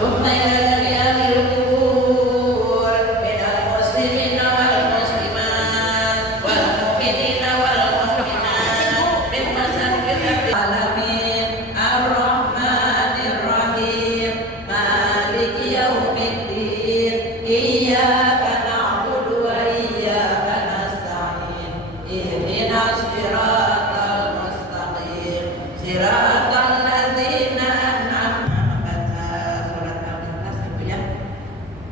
ثم إلى أهل القبور من المسلمين والمسلمات والمؤمنين والمؤمنات من مساجد العالمين الرحمن الرحيم مالك يوم الدين إياك نعبد وإياك نستعين اهدنا الصراط المستقيم صراط الذين أنعمت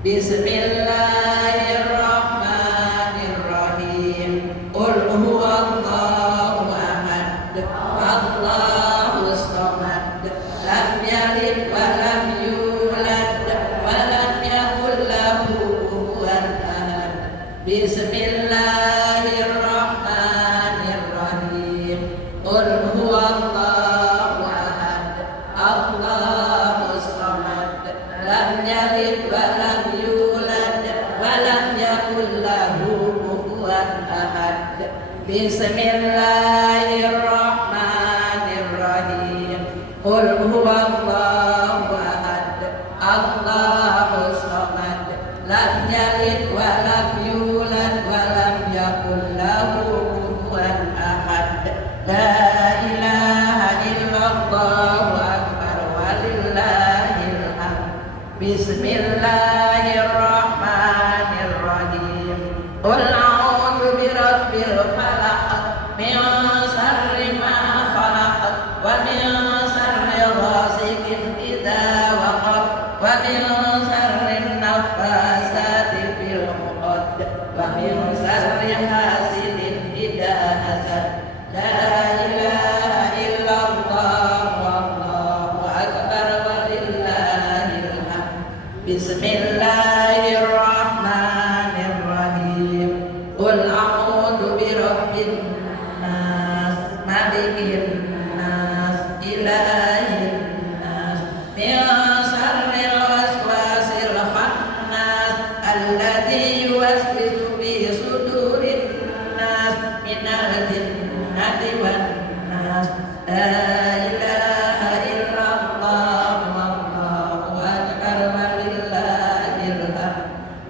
بسم الله الرحمن الرحيم قل هو الله أحد الله الصمد لم يلد ولم يولد ولم يكن له كفوا أحد بسم الله الرحمن الرحيم قل هو الله أحد الله الصمد لم يلد ولم يولد ولم يكن له كفوا أحد بسم الله الرحمن الرحيم قل هو الله أحد الله الصمد لم يلد ولم يولد ولم يكن له كفوا أحد لا إله إلا الله أكبر ولله الحمد بسم الله الرحمن الرحيم قل أعوذ برب الفلق من شر ما خلق ومن شر غاسق إذا وقب ومن شر النفاثات في العقد ومن شر حاسد إذا حسد لا إله إلا الله والله أكبر ولله الحمد بسم الله الرحمن الرحيم قل أعوذ برب الناس ملك الناس إله الناس من شر الوسواس الخناس الذي يوسوس في صدور الناس من الجنة والناس لا إله إلا الله والله أكبر ولله الحمد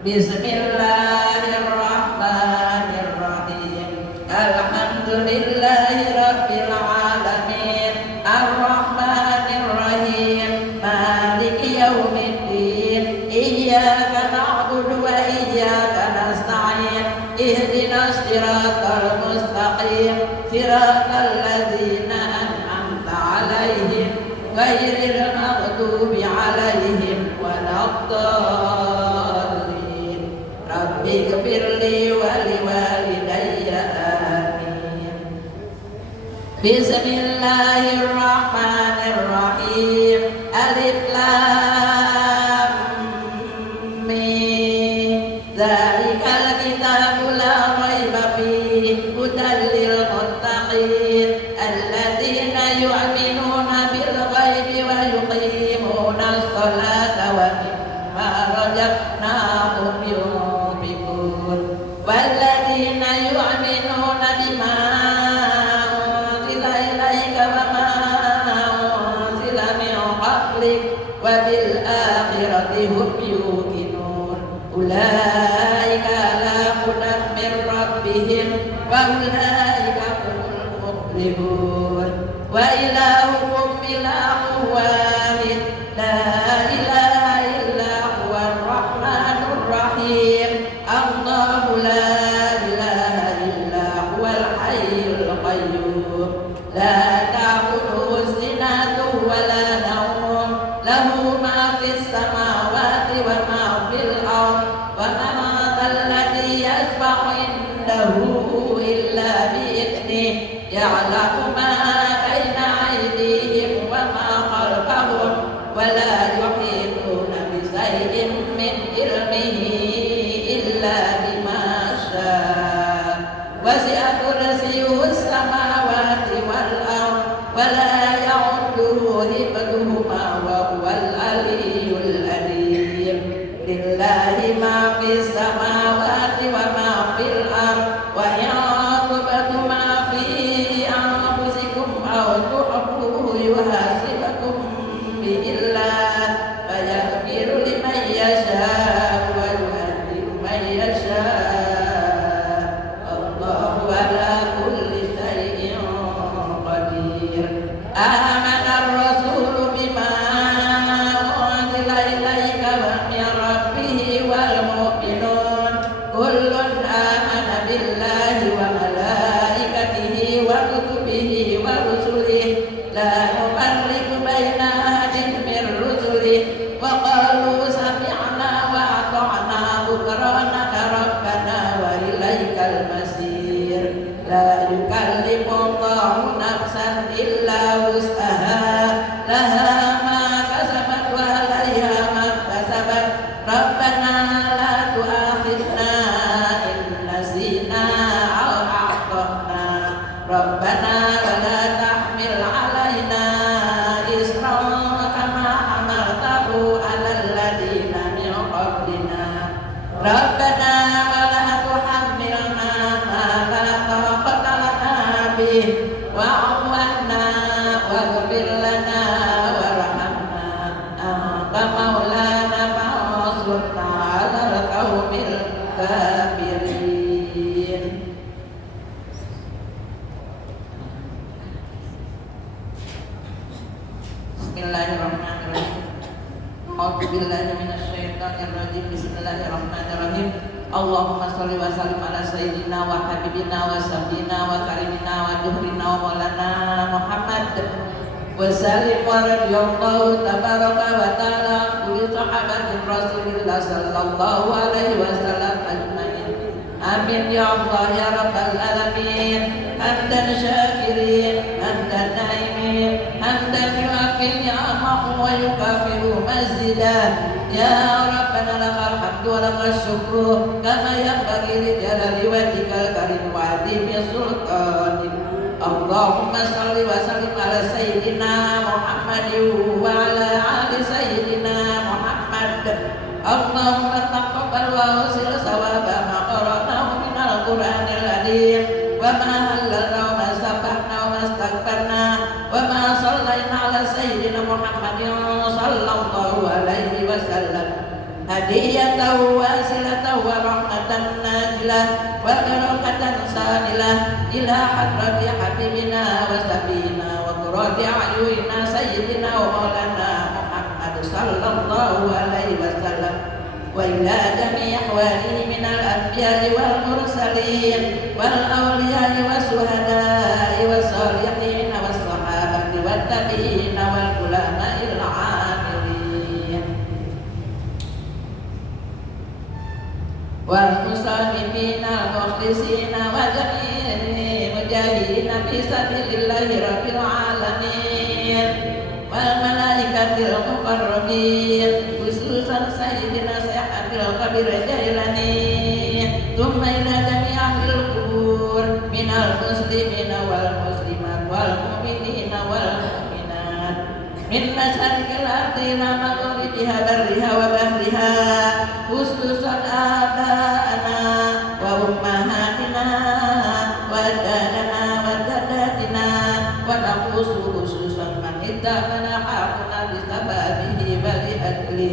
بسم الله الرحمن الرحيم الحمد لله رب العالمين الرحمن الرحيم مالك يوم الدين إياك نعبد وإياك نستعين اهدنا الصراط المستقيم صراط الذين أنعمت عليهم غير المغضوب عليهم ولا الضالين رب اغفر لي ولوالدي آمين بسم الله الرحمن الرحيم ألف لام ميم ذلك الكتاب لا ريب فيه هدى للمتقين الذين يؤمنون بالغيب ويقيمون الصلاة ومما رزقناهم ينفقون والذين يؤمنون بما أنزل إليك وما أنزل من قبلك وبالآخرة هم يوقنون أولئك على هدى من ربهم وأولئك هم المفلحون وإلهكم إله واحد لا إله إلا هو الرحمن الرحيم الله لا إله إلا هو الحي القيوم لا تأخذه سنة ولا نوم له ما في السماوات وما في الأرض ومن ذا الذي يشفع عنده إلا بإذنه يعلم ما بين أيديهم وما خلفهم ولا يحيطون بشيء من علمه إلا بما شاء وسع كرسيه السماوات والأرض ولا يعوده حفظهما وهو العلي العليم لله ما في السماوات وما في الأرض وإن تبدوا Amanar rasulu bima unzila ilaika min rabbihi wal mu'minun kullun amana billahi wa malaikatihi wa kutubihi wa rusulihi la nufarriqu baina ahadin min rusulihi wa qalu sami'na wa ata'na ghufranaka rabbana wa ilaikal masir la yukallifullahu nafsan illa wus'aha laha ma kasabat wa 'alaiha ma kasabat rabbana la tu'akhidna in nasina aw akhtana rabbana wa la tahmil 'alaina isran kama hamaltahu 'alal ladzina min qablina rabbana wa la tuhammilna ma la taqata lana bih wa'fu 'anna waghfir lana warhamna anta maulana fansurna 'alal qaumil kafirin. Bismillahirrahmanirrahim. A'udzu billahi minasyaitonir rajim. Bismillahirrahmanirrahim. Allahumma shalli wa sallim ala sayyidina wa habibina wa sayyidina wa karimina wa juhrina wa maulana Muhammad wa sallim wa radiyallahu tabaraka wa ta'ala kulli sahabatin Rasulillah sallallahu alaihi wasallam ajmain. Amin ya Allah ya rabbal alamin. Hamdan syakirin, hamdan naimin, hamdan yu'afil ni'amahu wa yukafiru mazidah. Ya Rabbana lakal hamdu wa lakal syukru kama yanbaghi li jalali wajhikal karim wa 'azimi sultanik. Allahumma shalli wa sallim ala sayyidina Muhammadin wa ala ali sayyidina Muhammad. Allahumma taqabbal wa usil sawaba ma qara'nahu minal Qur'anil azim wa ma halalna wa ma sabbahna wa ma astaghfarna wa ma shallaina ala sayyidina Muhammadin sallallahu alaihi wasallam hadiyatan wasilatan wa rahmatan najilah wa barakatan sanilah ila hadrati habibina wa sabina wa qurrati a'yunina sayyidina wa maulana Muhammad sallallahu alaihi wasallam wa ila jami' ahwalihi minal anbiya'i wal mursalin wal awliya'i was suhada'i was salihin was sahabati wat tabi'in wal ulama'il 'amilin wal musannifin al mukhlisin wa jami'il mujahidin fi sabilillahi rabbil alamin wal malaikatil muqarrabin khususan sayyidina Syekh Abdul Qadir Jailani thumma ila jami'il qubur minal muslimin wal muslimat wal mu'minina wal mu'minat min masyarikil ardi ila maghribiha barriha wa bahriha khususan abana wa ummahatina wa dadana wa dadatina wa naqsu khususan man ittaqana haquna bisababihi wa li ajli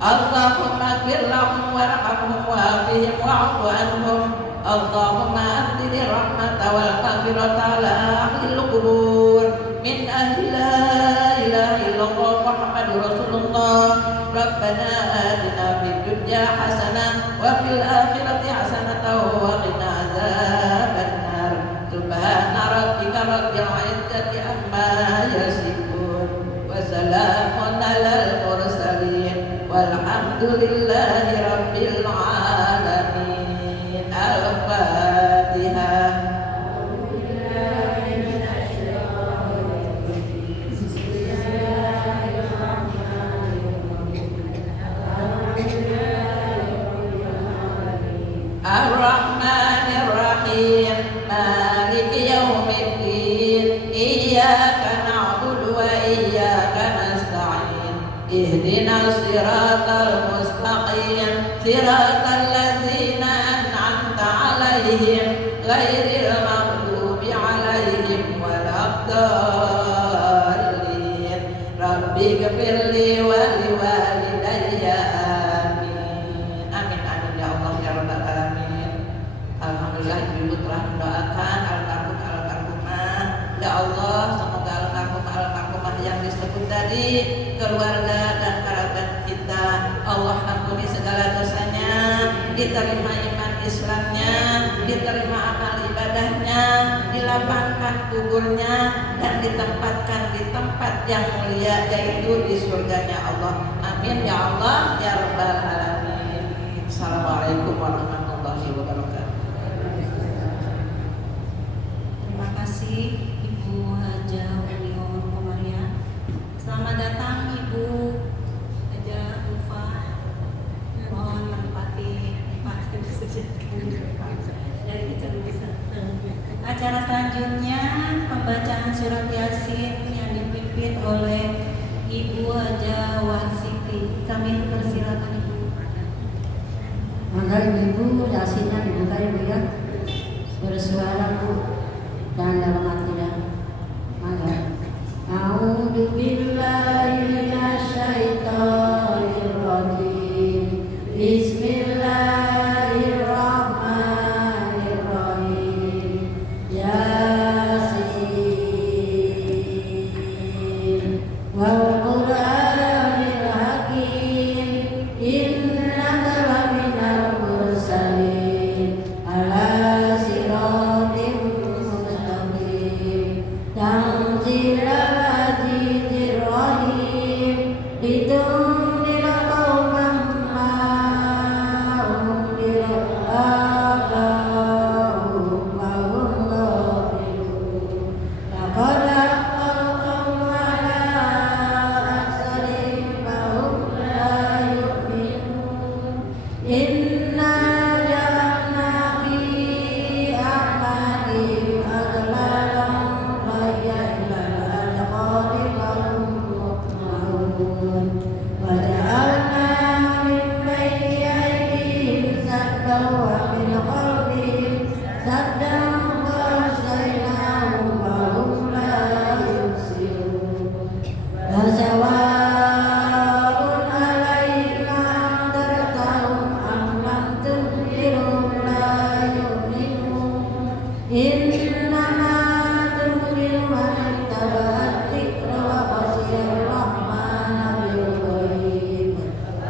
Allahumma ighfir lahum warhamhum wa'afihim wa'fu anhum Allahumma ahdini rahmata wal maghfirata ala ahlil qubur min ahli la ilaha illallah Muhammadur Rasulullah Rabbana atina fid dunya hasanah wa fil akhirati hasanah wa qina azabannar subhana rabbika rabbil izzati amma yasifun wa salamun alal mursalin walhamdulillahi rabbil alamin. Al-Fatihah. Ar-Rahmanir Rahim Maliki yaumiddin Iyyaka na'budu wa iyyaka nasta'in Ihdinas siratal mustaqim Siratal ladzina an'amta 'alaihim ghairil maghdubi 'alaihim waladdallin Rabbighfirli wa liwalidayya amin. Amin amin ya Allah ya rabbal alamin. Alhamdulillah ibu telah mendoakan almarhumah ya Allah semoga almarhum dari keluarga dan kerabat kita. Allah ampuni segala dosanya, diterima iman Islamnya, diterima amal ibadahnya, dilapangkan kuburnya, dan ditempatkan di tempat yang mulia, yaitu di surganya Allah. Amin ya Allah ya Rabbal Alamin. Assalamualaikum warahmatullahi wabarakatuh. Terima kasih Ibu Haja Ulior Komariah. Selamat datang Ibu Haja Ufa. Mohon menempati tempat yang disediakan dari kecerdasan. Acara selanjutnya pembacaan surat Yasin yang dipimpin oleh Ibu Haja Warsiti. Kami persilakan Ibu. Maka Ibu Yasinnya dibuka Ibu ya. Bersuara Bu dan dalam hati ya. Maka A'udzu billahi minasyaitonir rajim. Bismillahirrahmanirrahim. Yasin wal Qur'anil hakim. Innaka laminal mursalin ala siratim mustaqim. Tanzilal azizir rahim. Litunzira qauman ma unzira aba'uhum wa hum ghafilun. Laqad haqqal qawlu ala aktharihim fahum la yu'minun. Inna ja'alna fi a'naqihim aghlalan fahiyya ilal adqani fahum muqmahun. Wa ja'alna min bayni aydihim saddan wa min khalfihim saddan faghshaynahum fahum la yubsirun. Sawa'un 'alaihim anzartahum am lam tunzirhum la yu'minun. Innama tunziru man ittaba'a dzikra wa khashiyar rahmana bil ghaib.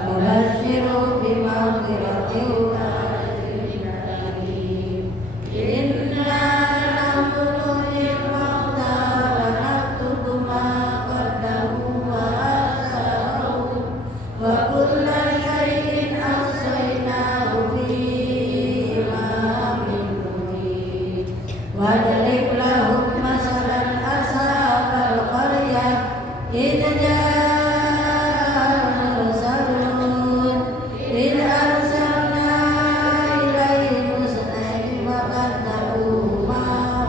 Fabashshirhu bimaghfiratin wa ajrin karim. Inna nahnu nuhyil mauta wa naktubu ma qaddamu wa atharahum wa kulla shay'in ahsaynahu fi imamin mubin. Wadrib lahum masalan ashabal qaryah idh ja'al mursalun idh arsalna ilaihim musnaini fakadzabuhuma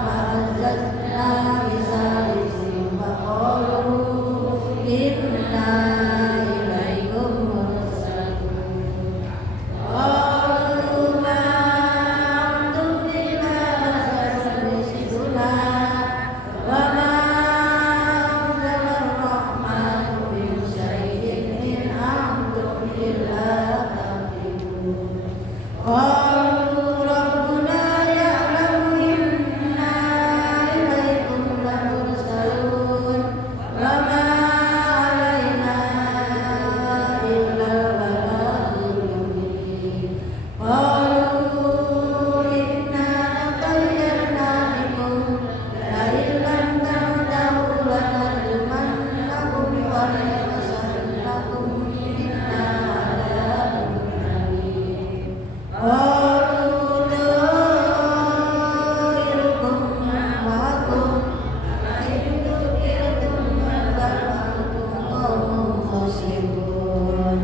fa'azzazna bisalisin faqalu inna ilaikum mursalun. Qalu ma antum illa basharun misluna wa ma anzalar rahmanu min syai'in in antum illa takdzibun. Qalu rabbuna ya'lamu inna ilaikum lamursalun wa ma 'alaina illal balaghul mubin. Qalu inna tatayyarna bikum la in lam tantahu lanarjumannakum wa layamassannakum minna 'adzabun alim. Qalu ta'irukum ma'akum in tu'irtum bal antum qaumun khasirun.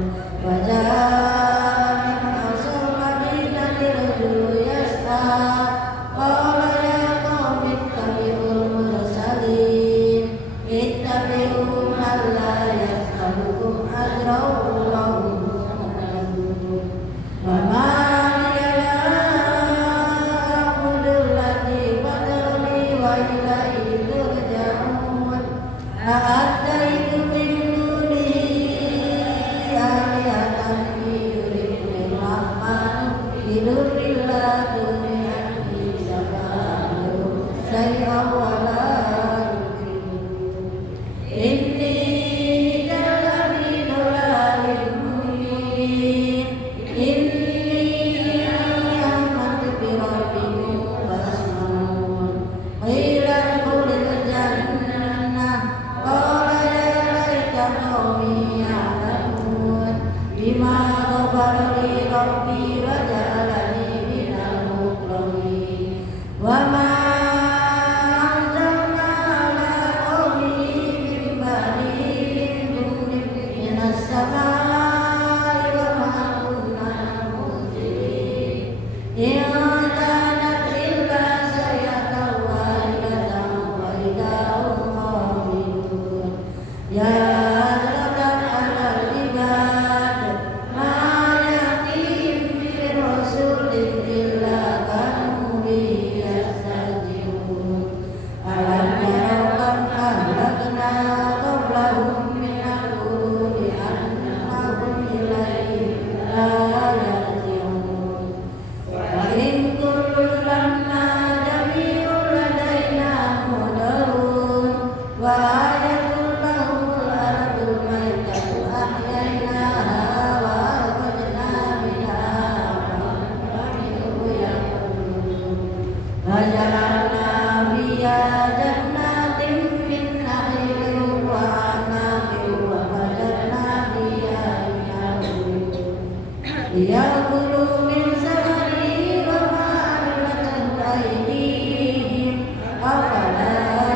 Wa ja'a min aqsal madinati rajulun yas'a qala ya qaumi ittabi'ul mursalin ittabi'u man la yas'alukum ajran wa lahum muhtadun. Wa ma liya la a'budul ladzi fatarani wa ilaihi turja'un. A'attaitu min dunihi alihatan yuridni rahman bidurrin la tughni syai'an wa la yuqinun. Inni hasratan 'alal ibad ma ya'tihim min rasulin illa kanu bihi yastahzi'un. Alam yarau kam ahlakna qablahum minal quruni annahum ilaihim la yarji'un. Wa in kullun lamma jami'un ladaina muhdarun. Wa ayatul lahumul ardul maitatu ahyaynaha wa akhrajna minha habban ya'kulun. Fajalna biha jannatin min nakhilin wa a'nabin wa fajalna biha liyakulu min samarihi wa ma 'amilat aydihim afala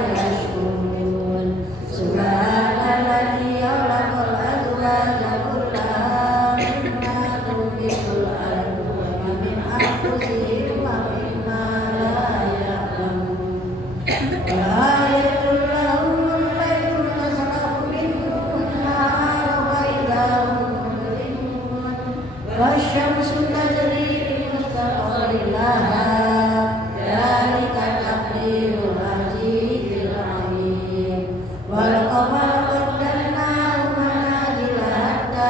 yashkurun. Subhanalladzi khalaqal azwaja kullaha mimma tunbitul ardu wa min anfusihim wa mimma la ya'lamun. Wa ayatul lahumul laylu nasakhu minhu an-nahara wa idza hum mudlimun. Wasyamsu tajri li mustaqarrin laha dzalika taqdirul azizil 'alim. Wal qamara qaddarnahu manazila hatta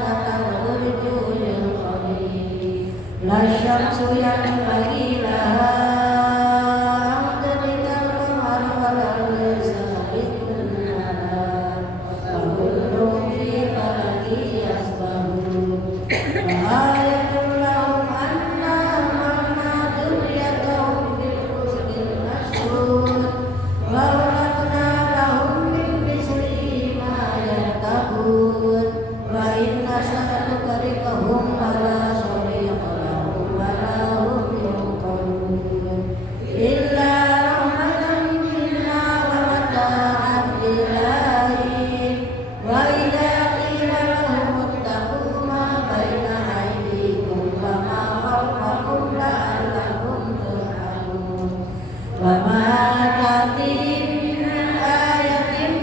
tatawwal rujulil qadim. La syamsu yanbaghi laha an tudrikal qamara wa la sabiqun nahar wa kullun fi falakin yasbahun. Wa ayatul lahum anna amalna dzurriyyatahum fil fulkil mashhun. Wa khalaqna lahum min mislihi ma yarkabun. Wa inna sanuqri'uhum fala sariqa lahum wa la hum yunqadun. Illa rahmatan minna wa mata'an lil-lahin. Wa idza qila lahum ittaqu ma baina aydikum wa ma khalfakum la'allakum turhamun. Wa ma ta'tihim min ayatin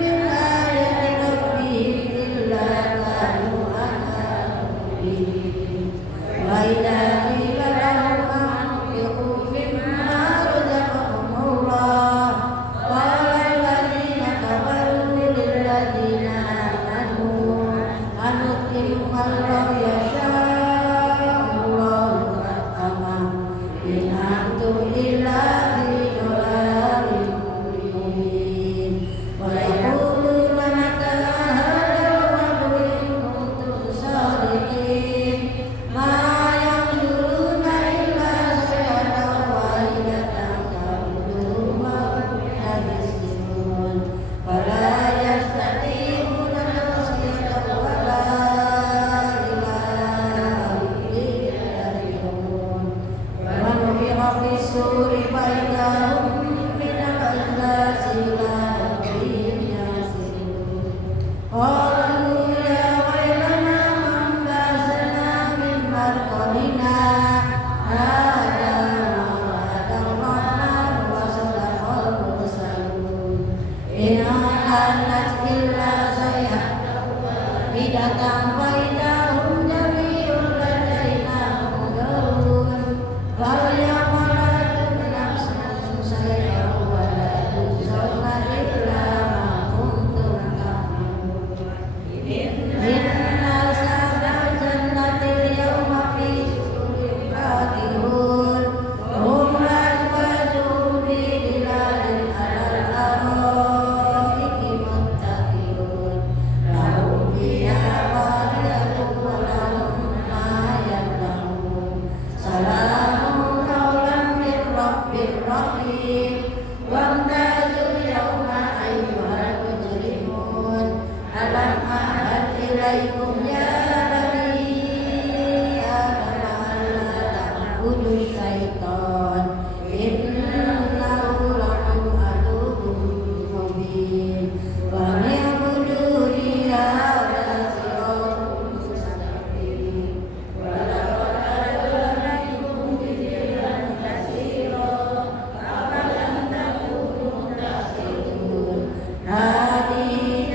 min ayati rabbihim illa kanu anha mu'ridin. Wa idza qila lahum anfiqu mimma razaqakumullah qala alladhina kafaru lilladhina amanu anut'imu ma law yasha'ullahu at'amah in antum illa fi dhalalin mubin. Wa yaquluna mata hadzal wa'du in kuntum shadiqin. Ma yanzuruna illa sayhatan wahidatan ta'khudhuhum wa hum yahzanun. Fala yastati'una tawsiyatan wa la ilaha illa hum. Wa nufikha fis-suri fa idza hum minal ajdathi ila rabbihim yansilun. Qalu ya waylana man ba'athana min marqadina hadha ma wa'adar-rahman wa sadaqal mursalun. In kanat illa sayhatan wahidatan fa idza hum jami'un ladaina muhdarun. Fal yawma la tuzlamu nafsun shay'an wa la tujzawna illa ma kuntum ta'malun. Inna ashabal jannati al-yawma fi shughulin fakihun. Hum wa azwajuhum fi dhilalin 'alal ara'iki muttaqi'un. Lahum fiha fakihatun wa lahum ma yad'un. Salamun qawlan min rabbir rahim. Wamtazul yawma ayyuhal mujrimun. Alam ahad ilaikum ya bani Adam alla ta'budu syaitan innahu lakum aduwwun mubin. Wa ya'buduni hadza siratun mustaqim. Wa laqad adallahum dhikran katsira afalam takunu tahtadun. Hadhihi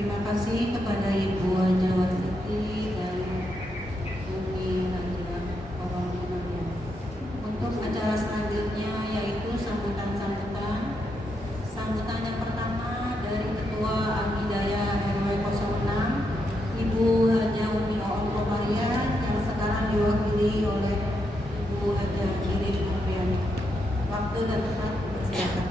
Terima kasih kepada Ibu Haja Wasiti dan Umi Haja Koromina. Untuk acara selanjutnya yaitu sambutan yang pertama dari Ketua Al-Hidayah RW 06 Ibu Haja Umi Komaria yang sekarang diwakili oleh Ibu Haja Irin Noviani. Waktu dan tempat silakan.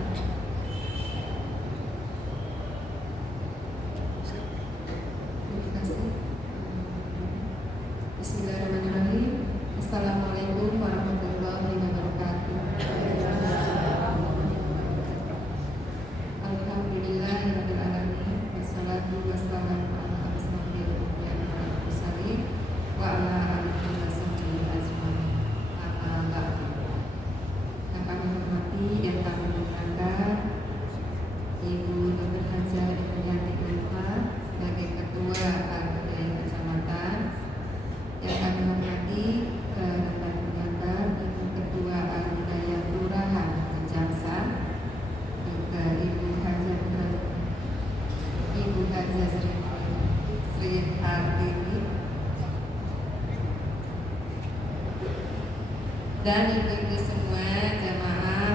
Haja Sri Hartini dan ibu-ibu semua jamaah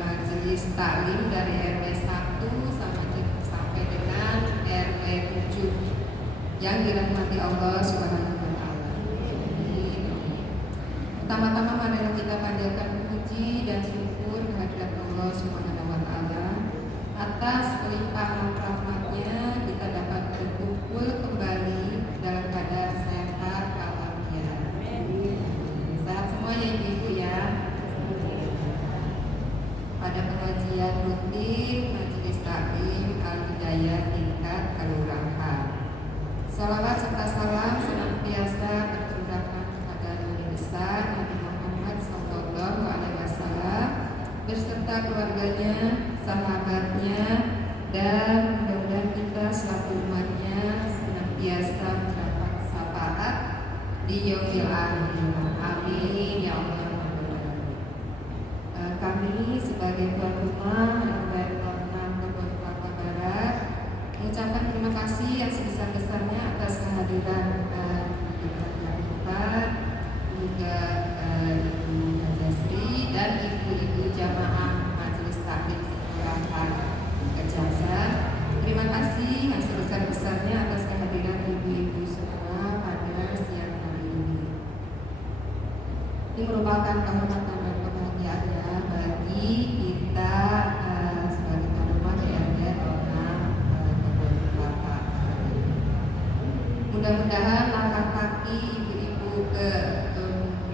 majelis taklim dari RW 1 sampai dengan RW 7 yang dirahmati Allah Subhanahu wa taala. Pertama-tama marilah kita panjatkan puji dan syukur kehadirat Allah Subhanahu wa taala atas limpahan rahmatnya kita dapat berkumpul kembali dalam keadaan sehat walafiat. Sehat semua ya ibu ya. Pada pengajian rutin Majelis Taklim Al-Hidayah tingkat kelurahan. Salawat serta salam senantiasa tercurahkan kepada Nabi besar Nabi Muhammad SAW beserta keluarganya, sahabatnya, dan mudah-mudahan kita selaku umatnya senantiasa mendapat syafaat di yaumil akhir. Amin ya Allah. Kami sebagai tuan rumah RW 06 Kebon Kelapa Barat mengucapkan terima kasih yang sebesar-besarnya atas kehadiran juga Ibu Haja Sri dan ibu-ibu jamaah Majelis Taklim Kelurahan Kejaksaan. Terima kasih yang sebesar-besarnya atas kehadiran ibu-ibu semua pada siang hari ini. Ini merupakan kehormatan dan kebahagiaan ya bagi kita sebagai tuan rumah DRD Kebon Kelapa. Mudah-mudahan langkah kaki ibu-ibu ke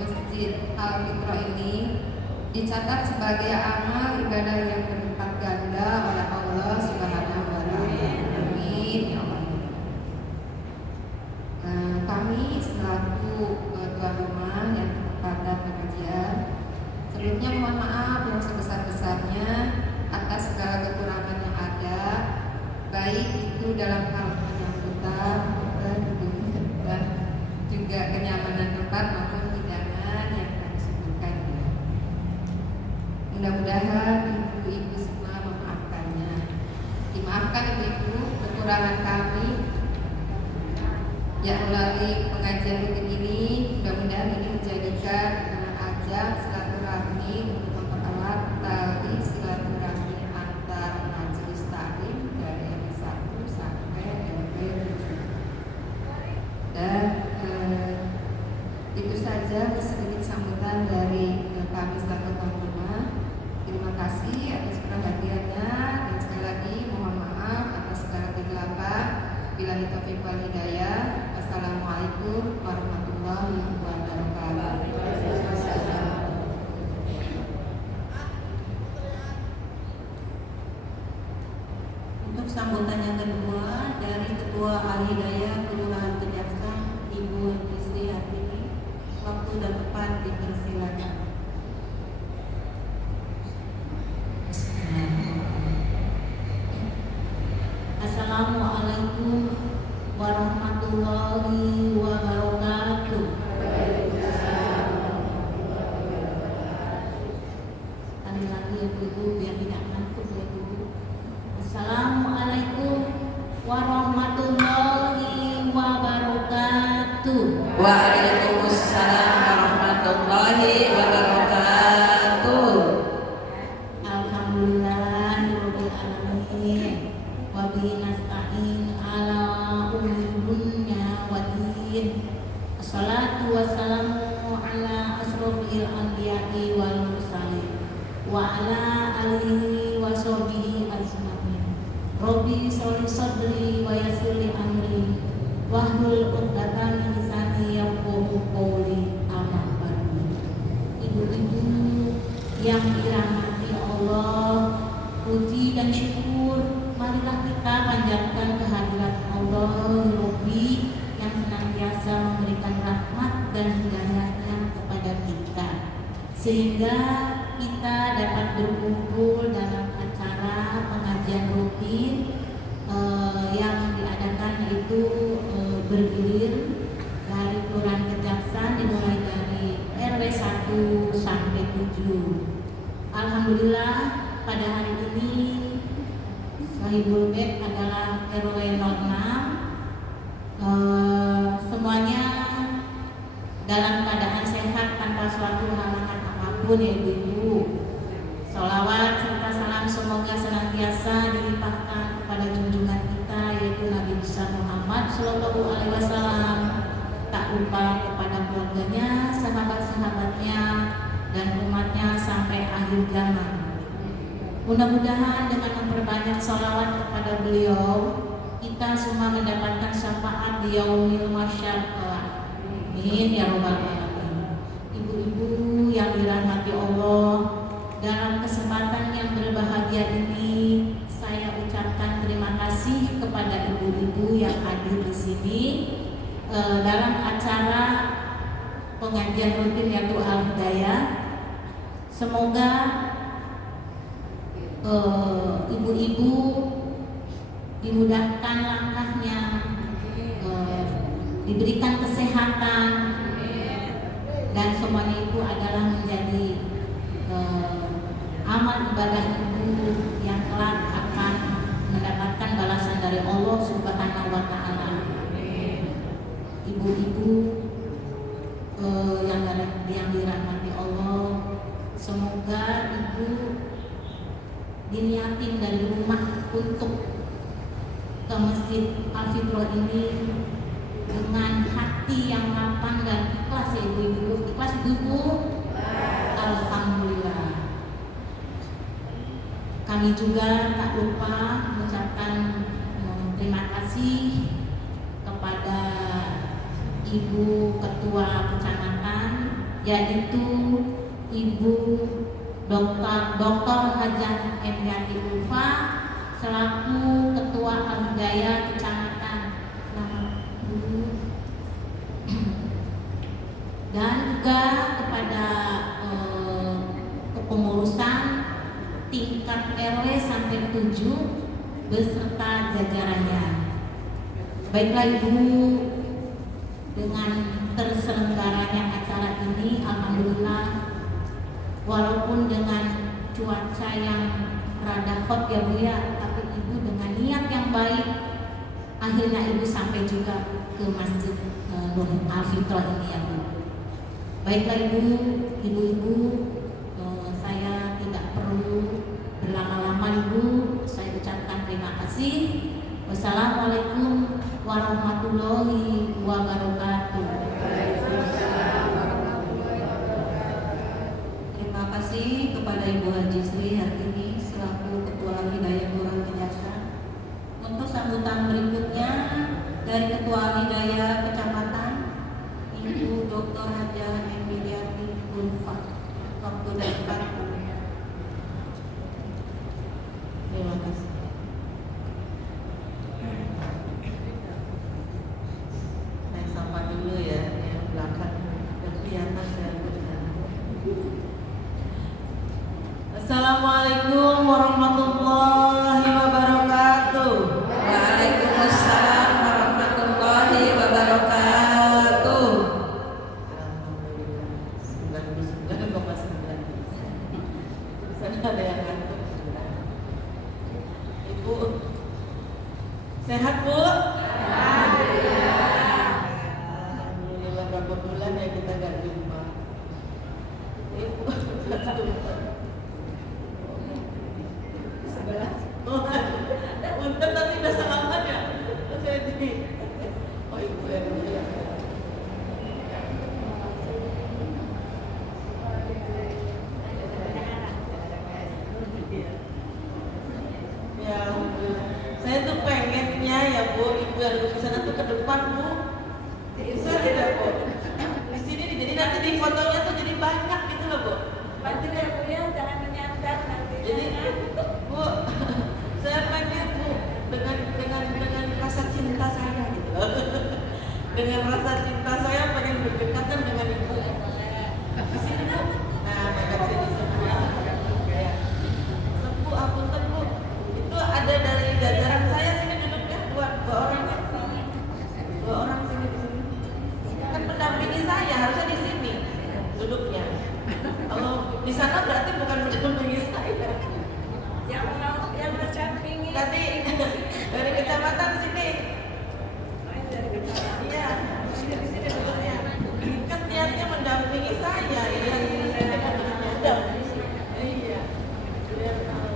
Masjid Al-Fitrah ini dicatat sebagai amal ibadah yang berlipat ganda oleh Allah Subhanahu wa taala. Amin ya Allah. Kami selaku tuan rumah yang pada pengajian sebelumnya mohon maaf yang sebesar-besarnya atas segala kekurangan yang ada, baik itu dalam hal penyambutan dan juga kenyamanan tempat maupun hidangan yang kami sebutkan ya. Mudah-mudahan ibu-ibu semua memaafkannya. Dimaafkan ibu-ibu kekurangan kami yang melalui pengajian rutin ini. Mudah-mudahan ini menjadikan ajang silaturahmi untuk mempererat tali silaturahmi antar majelis taklim dari RW 1 sampai RW 7. Dan itu saja sedikit sambutan dari kami selaku tuan rumah. Terima kasih atas perhatiannya dan sekali lagi mohon maaf atas segala kegelapan. Billahi taufiq wal hidayah. Assalamualaikum warahmatullahi wabarakatuh. Untuk sambutan yang kedua dari Ketua Al-Hidayah Kelurahan Kejaksaan Ibu Sri Hartini, waktu dan tempat dipersilakan. Assalamualaikum warahmatullahi wabarakatuh. Sekali lagi ya ibu biar tidak ngantuk ya ibu. Assalamualaikum warahmatullahi wabarakatuh. Waalaikumsalam warahmatullahi wabarakatuh. Alhamdulillahirabbil alamin. Wa bihi nasta'in ala umuri dunya waddin. Assalatu wassalamu ala asrofil anbiya'i wal mursalin wa ala alihi wa sahbihi ajma'in. Rabbi sholli sadri wa yassir li amri wahlul 'uqdatam min lisani yafqahu qawli. Amma ba'du. Ibu-ibu yang dirahmati Allah, puji dan syukur marilah kita panjatkan kehadirat Allah Rabbi yang senantiasa memberikan rahmat dan hidayahnya kepada kita, sehingga kita dapat berkumpul dalam acara pengajian rutin yang diadakan yaitu bergilir dari Kelurahan Kejaksaan dimulai dari RW 1 sampai 7. Alhamdulillah pada hari ini Sahibul Bait adalah RW 06. Semuanya dalam keadaan sehat tanpa suatu halangan apapun ya Ibu. Sholawat serta salam semoga senantiasa dilimpahkan kepada junjungan kita yaitu Nabi besar Muhammad Shallallahu Alaihi Wasallam. Tak lupa kepada keluarganya, sahabat-sahabatnya, dan umatnya sampai akhir zaman. Mudah-mudahan dengan memperbanyak sholawat kepada beliau, kita semua mendapatkan syafaat di yaumil mahsyar kelak. Amin ya rabbal alamin. Ibu-ibu yang dirahmati Allah, dalam kesempatan yang berbahagia ini saya ucapkan terima kasih kepada ibu-ibu yang hadir di sini dalam acara pengajian rutin yaitu Al-Hidayah. Semoga ibu-ibu dimudahkan langkahnya, diberikan kesehatan, dan semuanya itu adalah menjadi amal ibadah ibu yang kelak akan mendapatkan balasan dari Allah Subhanahu wa Ta'ala. Ibu-ibu yang dirahmati Allah, semoga ibu diniatin dari rumah untuk ke Masjid Al-Fitrah ini dengan hati yang lapang dan ikhlas ya ibu-ibu. Ikhlas ibu? Alhamdulillah. Kami juga tak lupa mengucapkan terima kasih kepada Ibu Ketua Kecamatan, yaitu Ibu Dr. Hajah M. Yati Ulfa selaku Ketua Al-Hidayah Kecamatan. Selamat dulu. Dan juga kepada kepengurusan tingkat RW sampai 7 beserta jajarannya. Baiklah Ibu, dengan terselenggaranya acara ini alhamdulillah, walaupun dengan cuaca yang rada hot ya Bu ya, tapi Ibu dengan niat yang baik akhirnya Ibu sampai juga ke Masjid Nur Al-Fitrah ini ya Bu. Baiklah ibu-ibu, saya tidak perlu berlama-lama Ibu, saya ucapkan terima kasih. Wassalamualaikum warahmatullahi wabarakatuh. Terima kasih kepada Ibu Haji Sri Hartini selaku Ketua Al-Hidayah Kelurahan Kejaksaan. Untuk sambutan berikutnya dari Ketua Al-Hidayah Kecamatan, Ibu Dr. Hajah M. Yati Ulfa. Waktu dan tempat. Terima kasih. Saya sapa dulu ya, yang belakang yang kelihatan saya berjalan. Assalamualaikum warahmatullahi wabarakatuh. Waalaikumsalam warahmatullahi wabarakatuh. Alhamdulillah 99,9. Sana ada yang ngantuk. Ibu sehat Bu? Alhamdulillah, berapa bulan ya kita gak jumpa. Ibu Unten nanti udah salaman ya? Jadi oh Ibu ya dulu ya. Ya alhamdulillah. Saya tuh pengennya ya Bu, Ibu yang duduk di sana tuh ke depan Bu. Bisa tidak Bu? Di sini jadi nanti di fotonya tuh jadi banyak gitu loh Bu. Bantu ya Bu ya, jangan menyandar nanti. Jadi Bu, saya pengen Bu dengan rasa cinta saya gitu loh. Dengan rasa cinta saya pengen berdekatan dengan Ibu. Di sini Bu. Nah, mereka sini semua. Bu, apunten Bu. Itu ada dari jajaran saya sini duduknya dua orang. Dua orang sini di sini. Kan pendampingi saya harusnya di sini duduknya. Kalau di sana berarti bukan mendampingi saya. Yang mendampingi tadi dari kecamatan sini. Iya, di sini dengarnya. Kan niatnya mendampingi saya, iya. Iya. Biar tahu.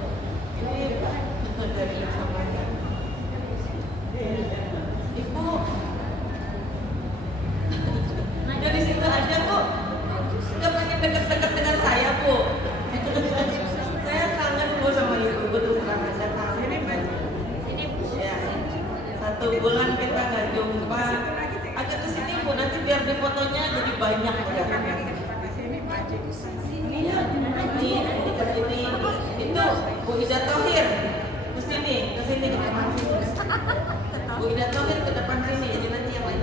Ini dari kecamatan. Ibu, dari situ aja Bu. Nggak pengen deket-deket dengan saya Bu. Saya kangen Bu sama ibu, betul pernah saya kangen. Ya, 1 bulan kita nggak jumpa. Agak kesini Bu, nanti biar di fotonya jadi banyak ya. Iya, nanti ke sini. Itu Bu Ida Thohir ke sini ke depan sini. Bu Ida Thohir ke depan sini, jadi nanti yang lain.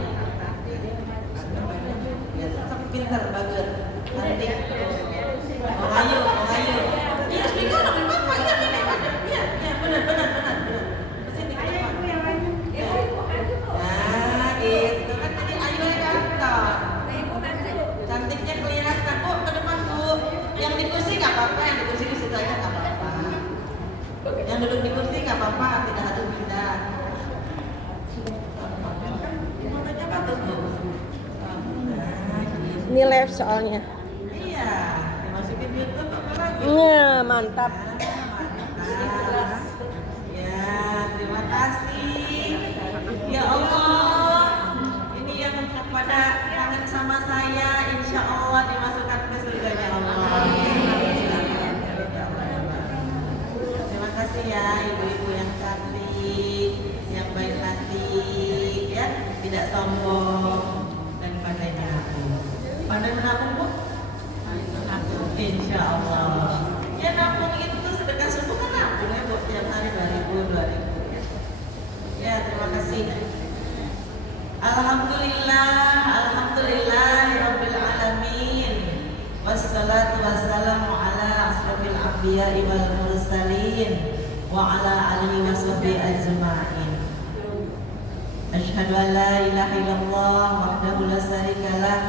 Ya, tapi pintar bagus. Nanti. Oh ayo. Iya, speaker lebih bapak. Iya, benar. Ke sini ke depan. Nah, gitu kan tadi ayo kantor. Cantiknya kelihatan. Bu, ke depan Bu. Yang di kursi nggak apa-apa, yang di kursi di situ aja nggak apa-apa. Yang duduk di kursi nggak apa-apa, tidak harus pindah. Fotonya bagus Bu. Ini live soalnya. Iya, dimasukin YouTube apa lagi? Nah, mantap. Ya, terima kasih. Ya Allah, ini yang pada kangen sama saya, insya Allah dimasukkan ke surganya Allah. Terima kasih ya ibu-ibu yang cantik, yang baik hati, ya, tidak sombong dan pandai menabung. Pandai menabung Bu? Insya Allah. Ya nabung itu sedekah subuh kan nabung ya Bu, tiap hari 2.000 ya. Ya, terima kasih. Alhamdulillah Rabbil Alamin. Wassalatu wassalamu ala asrafil anbiya'i wal mursalin wa ala alihi wa sahbihi ajma'in. Asyhadu an la ilaha illallah wahdahu la syarikalah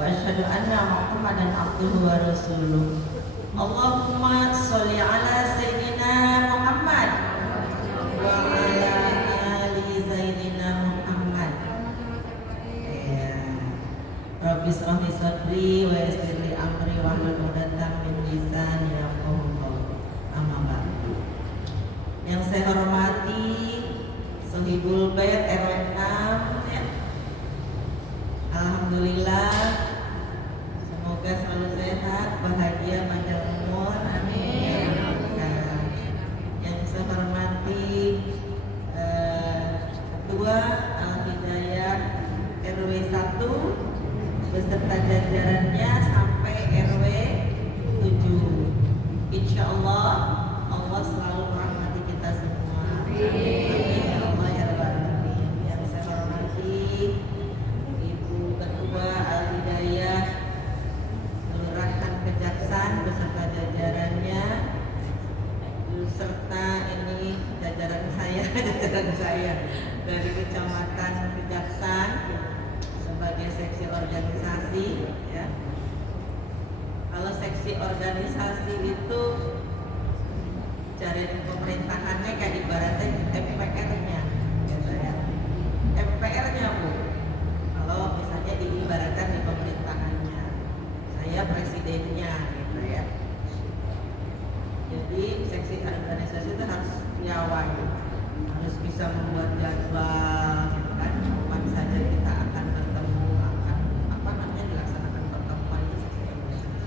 wa asyhadu anna Muhammadan abduhu wa rasuluh. Allahumma sholli ala sayyidina Muhammad wa ala ali sayyidina Muhammad. Rabbi shrah li sadri wa yassir li amri wahlul 'uqdatam min lisani yafqahu qawli. Amma ba'du. Yang saya hormati Sohibul Bait RW 6 ya. Alhamdulillah, semoga selalu sehat, bahagia, panjang umur. Amin. Yang saya hormati Ketua Al-Hidayah RW 1 beserta jajarannya sampai RW 7. Insya Allah Allah selalu merahmati kita semua. Amin. Ya Allah ya Rabbal Alamin. Yang saya hormati Ibu Ketua Al-Hidayah Kelurahan Kejaksan beserta jajarannya, serta ini jajaran saya dari Kecamatan Kejaksan sebagai seksi organisasi ya. Kalau seksi organisasi itu jaringan pemerintahannya kayak ibaratnya MPR-nya gitu ya. MPR-nya Bu. Kalau misalnya diibaratkan di pemerintahannya, saya presidennya gitu ya. Jadi seksi organisasi itu harus piawai, harus bisa membuat jadwal gitu kan. Kapan saja kita akan bertemu, akan apa namanya dilaksanakan pertemuan itu seksi organisasi.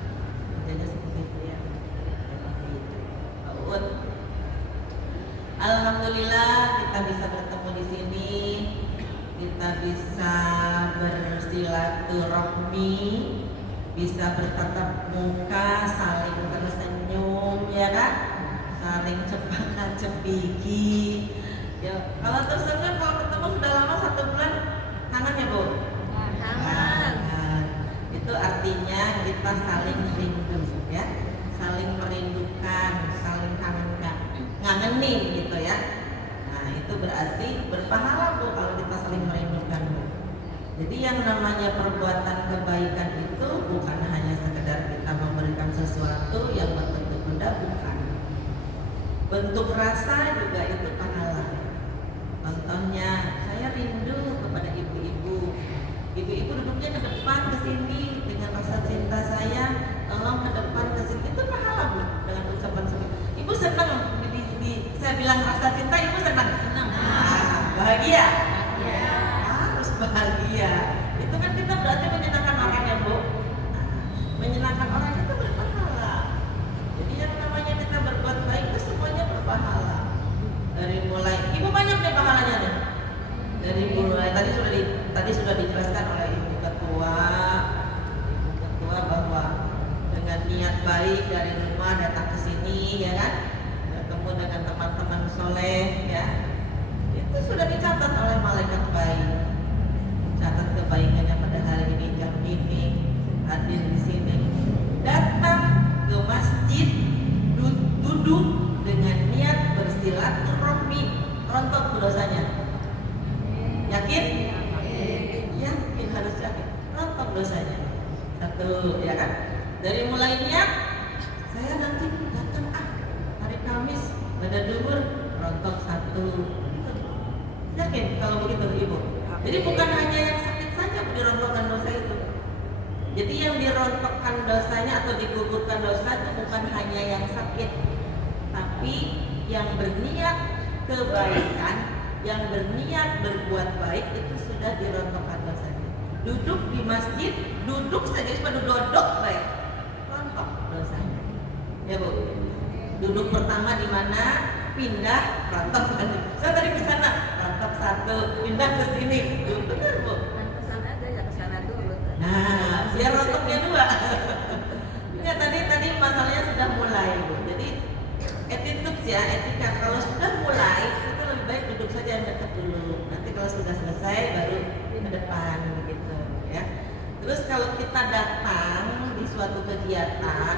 Jadi seperti itu ya. Alhamdulillah kita bisa bertemu di sini, kita bisa bersilaturahmi, bisa bertatap muka, saling tersenyum ya kan, saling cepat cepiki. Ya, kalau tersenyum kalau ketemu sudah lama 1 bulan, kangen ya Bu? Kangen. Itu artinya kita saling rindu ya, saling merindukan, saling ngangenin gitu ya. Nah itu berarti berpahala Bu kalau kita saling merindukan Bu. Jadi yang namanya perbuatan kebaikan itu bukan hanya sekedar kita memberikan sesuatu yang berbentuk benda, bukan. Bentuk rasa juga itu pahala. Contohnya, saya rindu kepada ibu-ibu. Ibu-ibu duduknya ke depan ke sini dengan rasa cinta saya, tolong ke depan ke sini. Itu pahala Bu dengan ucapan seperti itu. Ibu senang saya bilang rasa cinta, ibu senang. Bahagia. Harus bahagia. Itu kan kita berarti menyenangkan orang ya Bu. Menyenangkan orang itu berpahala. Jadi yang namanya kita berbuat baik itu semuanya berpahala. Dari mulai ibu banyak deh pahalanya nih. Dari mulai tadi sudah dijelaskan oleh ibu ketua bahwa dengan niat baik dari rumah datang ke sini ya kan, bertemu dengan teman-teman soleh ya, itu sudah dicatat oleh malaikat baik. Catat kebaikannya pada hari ini, jam ini hadir di sini, datang ke masjid, duduk dengan niat bersilaturahmi, rontok dosanya. Yakin? Yakin, harus yakin. Rontok dosanya. Satu, ya kan? Dari mulai niat, saya nanti datang hari Kamis pada duhur, rontok satu. Yakin kalau begitu ibu? Jadi bukan hanya yang sakit saja dirontokkan dosa itu. Jadi yang dirontokkan dosanya atau digugurkan dosa itu bukan hanya yang sakit, tapi yang berniat kebaikan, yang berniat berbuat baik itu sudah dirontokkan dosanya. Duduk di masjid, duduk saja cuma duduk baik, rontok dosanya. Ya Bu. Duduk pertama di mana? Pindah, rontok. Saya tadi ke sana, rontok satu, pindah ke sini. Benar Bu. Kesana aja ya, kesana dulu. Nah, biar rontoknya dua. Ya tadi masalahnya sudah mulai Bu. Jadi attitude ya, etika. Kalau sudah mulai, kita lebih baik duduk saja yang dekat dulu. Nanti kalau sudah selesai baru ke depan begitu ya. Terus kalau kita datang di suatu kegiatan,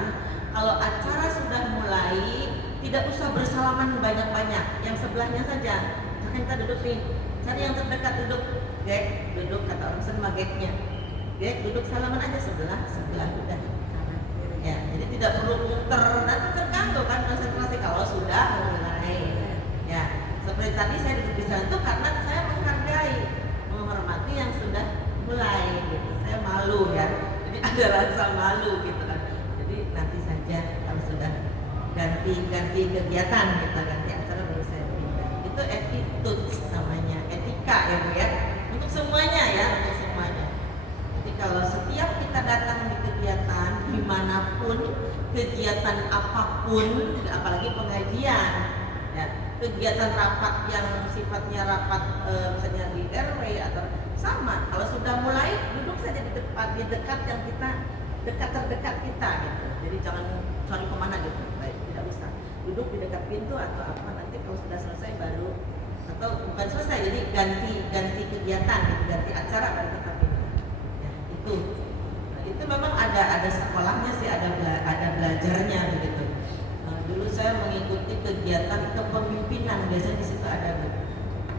kalau acara sudah mulai, tidak usah bersalaman banyak-banyak, yang sebelahnya saja. Maka kita duduk nih, cari yang terdekat duduk. Gek, duduk kata orang Sunda geknya. Gek, duduk salaman aja sebelah udah. Ya, jadi tidak perlu muter, nanti terganggu kan konsentrasi kalau sudah mulai. Ya, seperti tadi saya duduk di sana itu karena saya menghormati yang sudah mulai. Gitu. Saya malu ya, jadi ada rasa malu gitu kan. Jadi nanti saja kalau sudah ganti kegiatan kita ganti acara baru saya pindah. Itu attitude namanya, etika ya Bu ya. Untuk semuanya ya, untuk semuanya. Jadi kalau setiap kita datang di kegiatan dimanapun, kegiatan apapun, apalagi pengajian, ya, kegiatan rapat yang sifatnya rapat misalnya di RW atau sama, kalau sudah mulai duduk saja di dekat yang kita terdekat kita gitu. Jadi jangan cari kemana gitu, baik tidak usah duduk di dekat pintu atau apa, nanti kalau sudah selesai baru, atau bukan selesai jadi ganti kegiatan gitu, ganti acara baru kita pindah. Ya, itu memang ada sekolahnya sih, ada belajarnya begitu. Nah, dulu saya mengikuti kegiatan kepemimpinan, biasanya di situ ada Bu.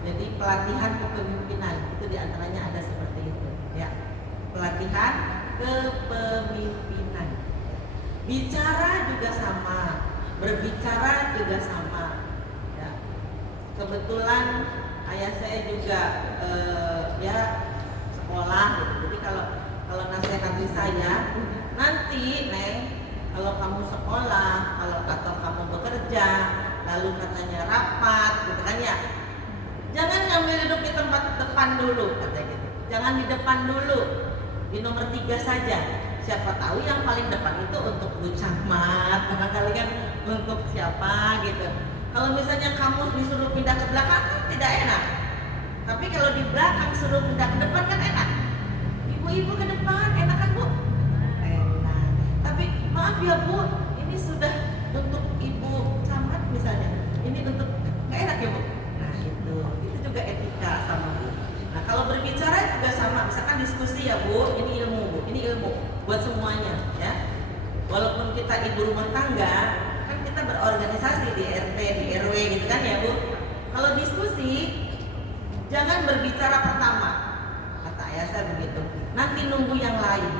Jadi pelatihan kepemimpinan itu diantaranya ada seperti itu ya, pelatihan kepemimpinan. Bicara juga sama, berbicara juga sama ya. Kebetulan ayah saya juga ya sekolah gitu. Jadi kalau nasihati saya, nanti Neng kalau kamu sekolah, atau kamu bekerja, lalu katanya rapat gitu kan ya, jangan ngambil duduk di tempat depan dulu katanya gitu. Jangan di depan dulu, di nomor 3 saja. Siapa tahu yang paling depan itu untuk Bu Camat, barangkali kan untuk siapa gitu. Kalau misalnya kamu disuruh pindah ke belakang kan tidak enak. Tapi kalau di belakang suruh pindah ke depan kan enak. Ibu-ibu ke depan enak kan Bu? Enak. Tapi maaf ya Bu, ini sudah untuk Ibu Camat misalnya. Ini untuk nggak enak ya Bu? Nah itu juga etika sama Bu. Nah kalau berbicara juga sama, misalkan diskusi ya Bu, ini ilmu Bu, ini ilmu buat semuanya ya. Walaupun kita ibu rumah tangga, kan kita berorganisasi di RT, di RW gitu kan ya Bu. Kalau diskusi, jangan berbicara pertama, kata ayah saya begitu. Nanti nunggu yang lain.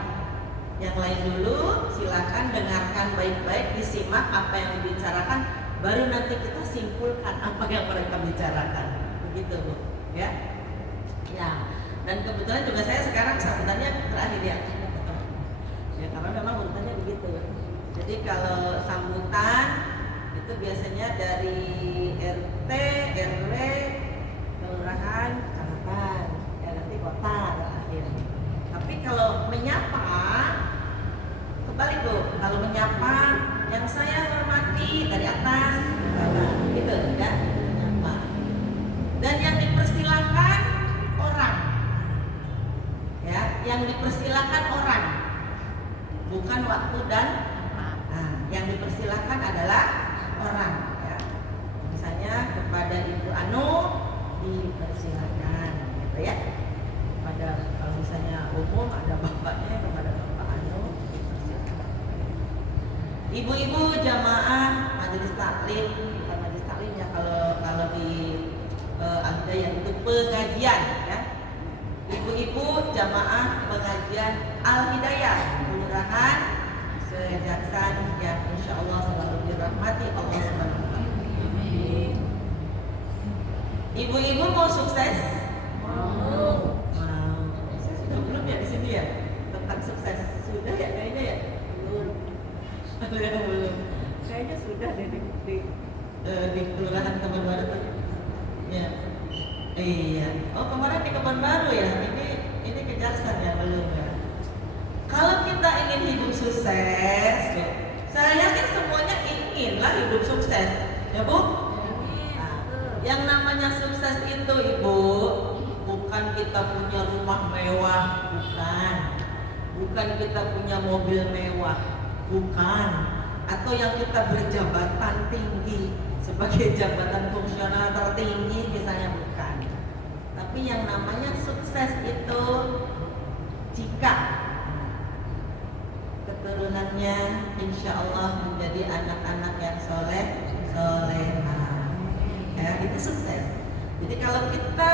Yang lain dulu, silakan dengarkan baik-baik, disimak apa yang dibicarakan, baru nanti kita simpulkan apa yang mereka bicarakan. Begitu Bu, ya. Ya. Dan kebetulan juga saya sekarang sambutannya terakhir ya. Ya karena memang urutannya begitu. Jadi kalau sambutan itu biasanya dari RT, RW, kelurahan, kecamatan, ya nanti kota terakhir. Tapi kalau menyapa, kebalik Bu. Kalau menyapa, yang saya hormati dari atas ke bawah, gitu ya. Menyapa. Dan yang dipersilakan orang, ya, yang dipersilakan orang, bukan waktu dan yang dipersilakan adalah orang, ya. Misalnya kepada Ibu Anu dipersilakan, gitu ya. Pada kalau misalnya umum ada bapaknya, kepada Bapak Anu dipersilakan. Ibu-ibu jamaah majelis taklim, bukan majelis taklim ya, kalau di Al-Hidayah itu pengajian, ya. Ibu-ibu jamaah pengajian Al-Hidayah kelurahan Sejaksan yang insya Allah selalu dirahmati Allah Subhanahu wa Ta'ala. Ibu-ibu mau sukses? Mau. Saya sudah belum ya di sini ya tentang sukses. Sudah ya kayaknya ya. Belum. Kayaknya sudah deh di kelurahan Kebon Baru tuh. Ya. Iya. Oh kemarin di Kebon Baru ya. Ini Kejaksan ya belum ya. Kalau kita ingin hidup sukses, saya yakin semuanya inginlah hidup sukses, ya Bu? Nah, yang namanya sukses itu Ibu, bukan kita punya rumah mewah, bukan kita punya mobil mewah, bukan, atau yang kita berjabatan tinggi sebagai jabatan fungsional tertinggi misalnya, bukan. Tapi yang namanya sukses itu jika keturunannya insya Allah menjadi anak-anak yang solehah, ya itu sukses. Jadi kalau kita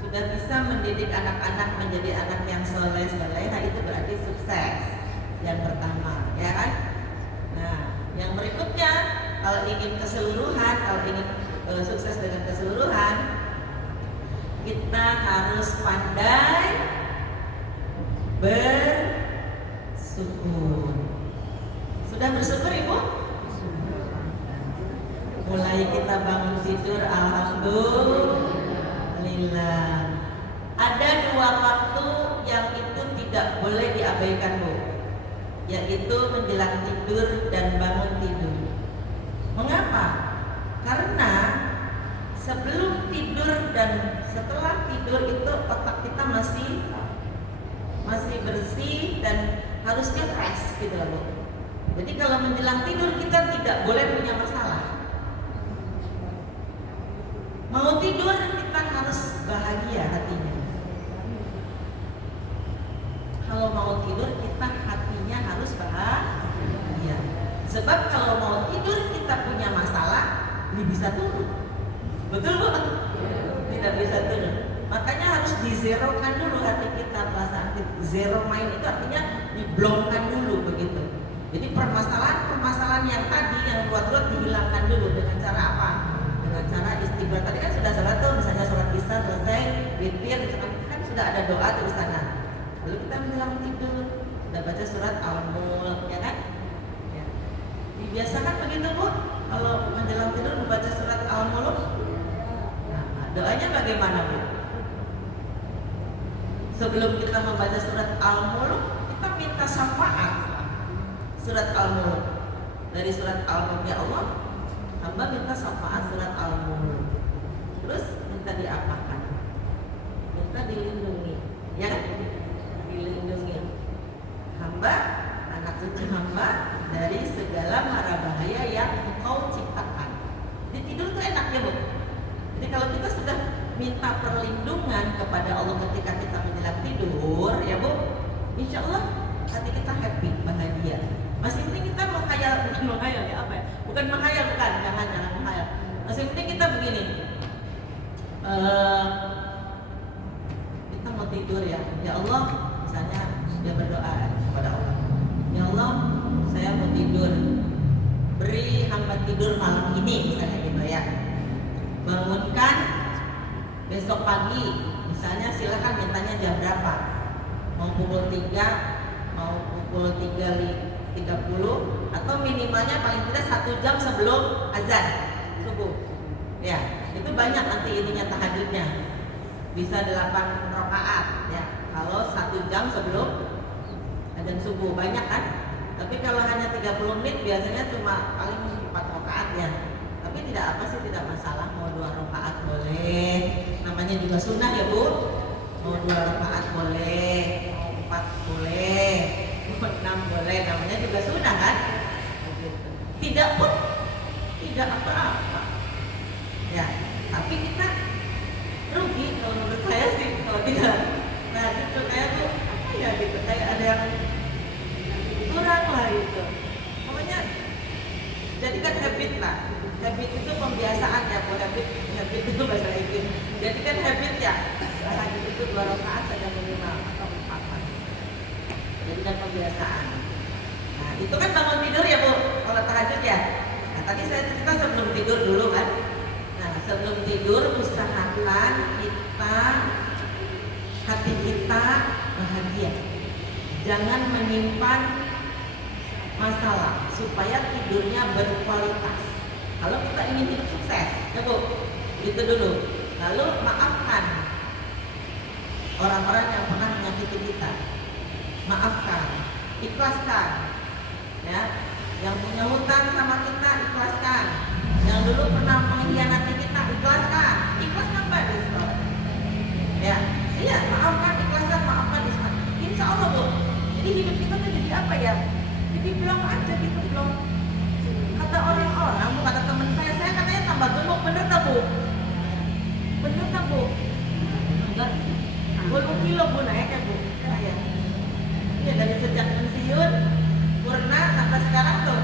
sudah bisa mendidik anak-anak menjadi anak yang solehah, itu berarti sukses yang pertama, ya kan? Nah, yang berikutnya kalau ingin keseluruhan, kalau ingin sukses dengan keseluruhan, kita harus pandai bersyukur. Sudah bersyukur Ibu? Mulai kita bangun tidur, alhamdulillah. Ada 2 waktu yang itu tidak boleh diabaikan Bu, yaitu menjelang tidur dan bangun tidur. Mengapa? Karena sebelum tidur dan setelah tidur itu otak kita masih bersih dan harusnya fresh gitu loh Bu. Jadi kalau menjelang tidur kita tidak boleh punya masalah. Mau tidur kita harus bahagia hatinya. Kalau mau tidur kita hatinya harus bahagia. Sebab kalau mau tidur kita punya masalah, ini bisa turun. Betul Bu? Tidak bisa turun. Makanya harus dizerokan dulu hati kita, perasaan zero mind itu artinya diblokkan dulu begitu. Jadi permasalahan yang tadi yang ruwet-ruwet dihilangkan dulu dengan cara apa? Dengan cara istighfar. Tadi kan sudah salat tuh, misalnya sholat isya selesai, witir, kan sudah ada doa tuh di sana. Lalu kita menjelang tidur, udah baca surat Al-Mulk, ya kan? Ya. Dibiasakan begitu Bu, kalau menjelang tidur membaca surat Al-Mulk. Nah, doanya bagaimana Bu? Sebelum kita membaca surat Al-Mulk, kita minta syafaat surat Al-Mulk. Dari surat Al-Mulk, ya Allah, hamba minta syafaat surat Al-Mulk. Terus minta diapakan? Minta dilindungi, ya kan? Dilindungi hamba, anak cucu hamba dari segala mara bahaya yang Engkau ciptakan. Di tidur itu enak ya Bu. Jadi kalau kita sudah minta perlindungan kepada Allah ketika kita menjelang tidur, ya Bu, insya Allah hati kita happy, bahagia. Masih penting kita menghayal, bukan menghayal ya apa ya? Bukan menghayal, bukan, jangan menghayal. Masih penting kita begini. Kita mau tidur ya Allah, misalnya dia berdoa kepada Allah, ya Allah, saya mau tidur, beri hamba tidur malam besok pagi misalnya silakan mintanya jam berapa, mau pukul 3, mau pukul 3.30, atau minimalnya paling tidak 1 jam sebelum azan subuh. Ya, itu banyak nanti ininya tahajudnya. Bisa 8 rakaat ya. Kalau 1 jam sebelum azan subuh banyak kan? Tapi kalau hanya 30 menit biasanya cuma paling 4 rakaat ya. Tapi tidak apa sih, tidak masalah, mau 2 rakaat boleh. Namanya juga sunnah ya Bu. Mau 2 rakaat boleh, mau 4 boleh, mau 6 boleh, namanya juga sunnah kan? Tidak pun tidak apa-apa. Ya, tapi kita rugi kalau menurut saya sih kalau tidak. Nah gitu kayak tuh apa ya gitu, kayak ada yang kurang lah gitu. Pokoknya jadikan habit lah. Habit itu pembiasaan ya, habit itu bahasa Inggris. Jadikan habit ya. Tahajud itu 2 rakaat saja minimal atau 4. Jadikan pembiasaan. Nah itu kan bangun tidur ya Bu, kalau tahajud ya. Nah tadi saya cerita sebelum tidur dulu kan. Nah sebelum tidur usahakan hati kita bahagia. Jangan menyimpan masalah supaya tidurnya berkualitas. Kalau kita ingin hidup sukses, ya Bu, itu dulu. Lalu maafkan orang-orang yang pernah menyakiti kita. Maafkan, ikhlaskan. Ya, yang punya hutang sama kita ikhlaskan. Yang dulu pernah mengkhianati kita ikhlaskan. Ikhlaskan Pak Diskon. Ya, iya, maafkan, ikhlaskan, maafkan, ikhlaskan. Insya Allah Bu. Jadi hidup kita tuh jadi apa ya? Jadi blong aja gitu, blong. Kata orang-orang, kata teman saya katanya tambah gemuk, bener tak Bu? Bener tak Bu? Enggak. 10 kilo Bu naik ya Bu? Saya. Iya, dari sejak pensiun purna sampai sekarang tuh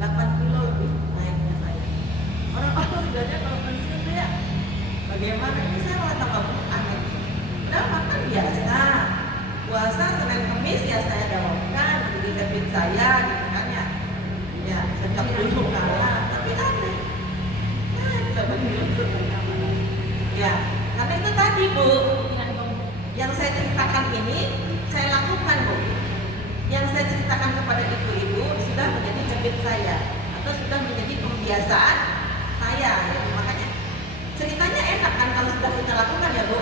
8 kilo lebih naiknya saya. Orang-orang sebenarnya kalau pensiun tuh ya bagaimana, ini saya malah tambah aneh. Udah makan biasa, puasa Senin Kamis ya saya dawamkan jadi habit saya gitu kan ya. Ya sejak dulu kalah, tapi aneh. Nah, coba dulu. Ya, karena itu tadi Bu, yang saya ceritakan ini saya lakukan Bu. Yang saya ceritakan kepada ibu-ibu sudah menjadi habit saya atau sudah menjadi pembiasaan saya. Makanya ceritanya enak kan kalau sudah kita lakukan ya Bu.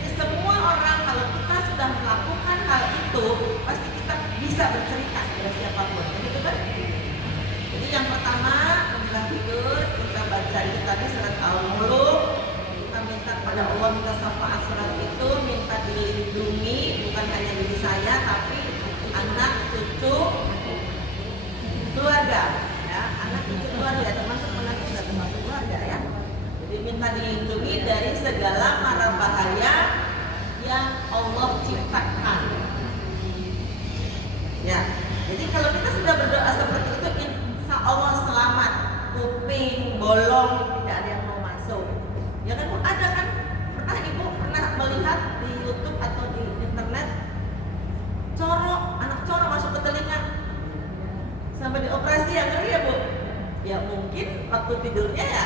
Jadi semua orang kalau kita sudah melakukan hal itu pasti kita bisa bercerita kepada siapapun. Begitu kan? Jadi yang pertama menjelang tidur kita baca itu tadi surat Al-Mulk. Kita minta pada Allah, minta syafaat surat itu, minta dilindungi bukan hanya diri saya tapi anak, cucu, keluarga, ya, anak, cucu, keluarga, termasuk menantu sudah termasuk keluarga ya. Jadi minta dilindungi dari segala mara bahaya yang Allah ciptakan. Ya, jadi kalau kita sudah berdoa seperti itu, insya Allah selamat. Kuping bolong, tidak ada yang mau masuk. Ya kan, ada kan? Ibu pernah melihat di YouTube atau di internet anak coro masuk ke telinga sampai dioperasi, yang ngeri ya Bu. Ya mungkin waktu tidurnya ya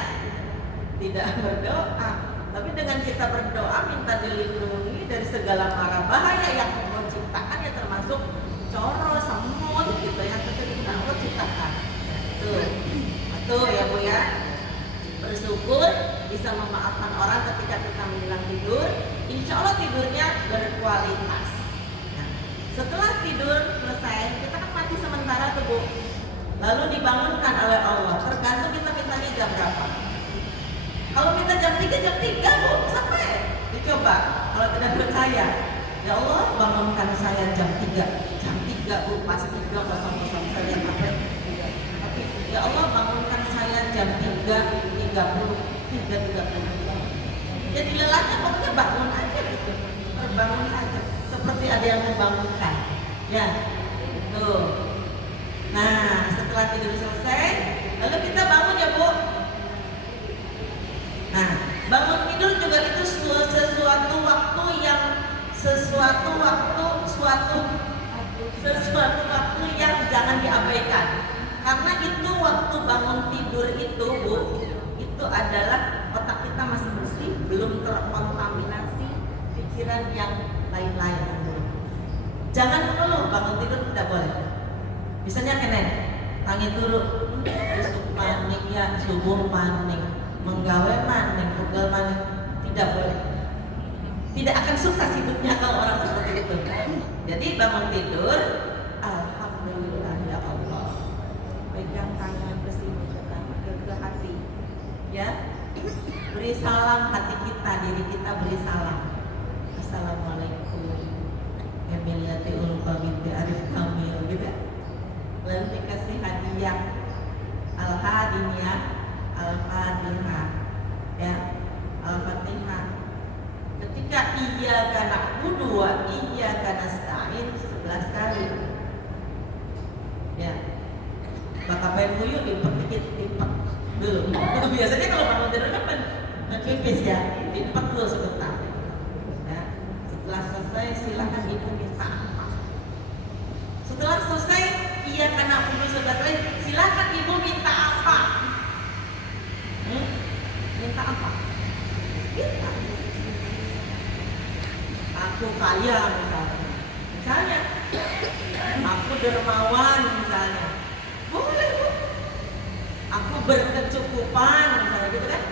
tidak berdoa, tapi dengan kita berdoa minta dilindungi dari segala mara bahaya yang Allah ciptakan ya, termasuk coro, semut gitu yang terjadi Allah ciptakan. Betul ya Bu ya. Bersyukur bisa memaafkan orang ketika kita menjelang tidur, insya Allah tidurnya berkualitas. Setelah tidur selesai, kita kan mati sementara tuh Bu. Lalu dibangunkan oleh Allah. Tergantung kita mintanya jam berapa. Kalau minta jam 3 Bu, sampai dicoba. Kalau tidak percaya, ya Allah bangunkan saya jam 3. Jam 3 Bu, pas 3.00 saya sampai. Tapi ya Allah bangunkan saya jam 3.30. Jadi lelahnya pokoknya bangun aja gitu. Terbangun aja. Seperti ada yang membangunkan, ya, tuh. Nah, setelah tidur selesai, lalu kita bangun ya Bu. Nah, bangun tidur juga itu sesuatu waktu yang jangan diabaikan. Karena itu waktu bangun tidur itu Bu, itu adalah otak kita masih bersih, belum terkontaminasi pikiran yang lain-lain. Jangan mengeluh bangun tidur, tidak boleh. Misalnya kenen, tangi turu, besok maning ya, subuh maning, menggawe maning, pegal maning, tidak boleh. Tidak akan sukses hidupnya kalau orang seperti itu. Jadi bangun tidur, alhamdulillah ya Allah. Pegang tangan ke sini ke hati. Ya. Beri salam hati kita, diri kita beri salam. Assalamualaikum. Emiliati ulfa binti Arif Kamil gitu. Lalu dikasih hadiah Al-Hadiyah, Al-Fatihah. Ya, Al-Fatihah. Ketika iyyaka na'budu wa iyyaka nasta'in 11 kali. Ya. Maka pengen dipet dulu. Biasanya kalau bangun tidur kan pipis ya, dipet dulu sebentar. Ya. Setelah selesai silakan ibu minta apa. Setelah selesai iyyaka na'budu 11 kali, silakan ibu minta apa. Minta apa? Minta. Aku kaya misalnya, aku dermawan misalnya, boleh bu. Aku berkecukupan misalnya gitu kan,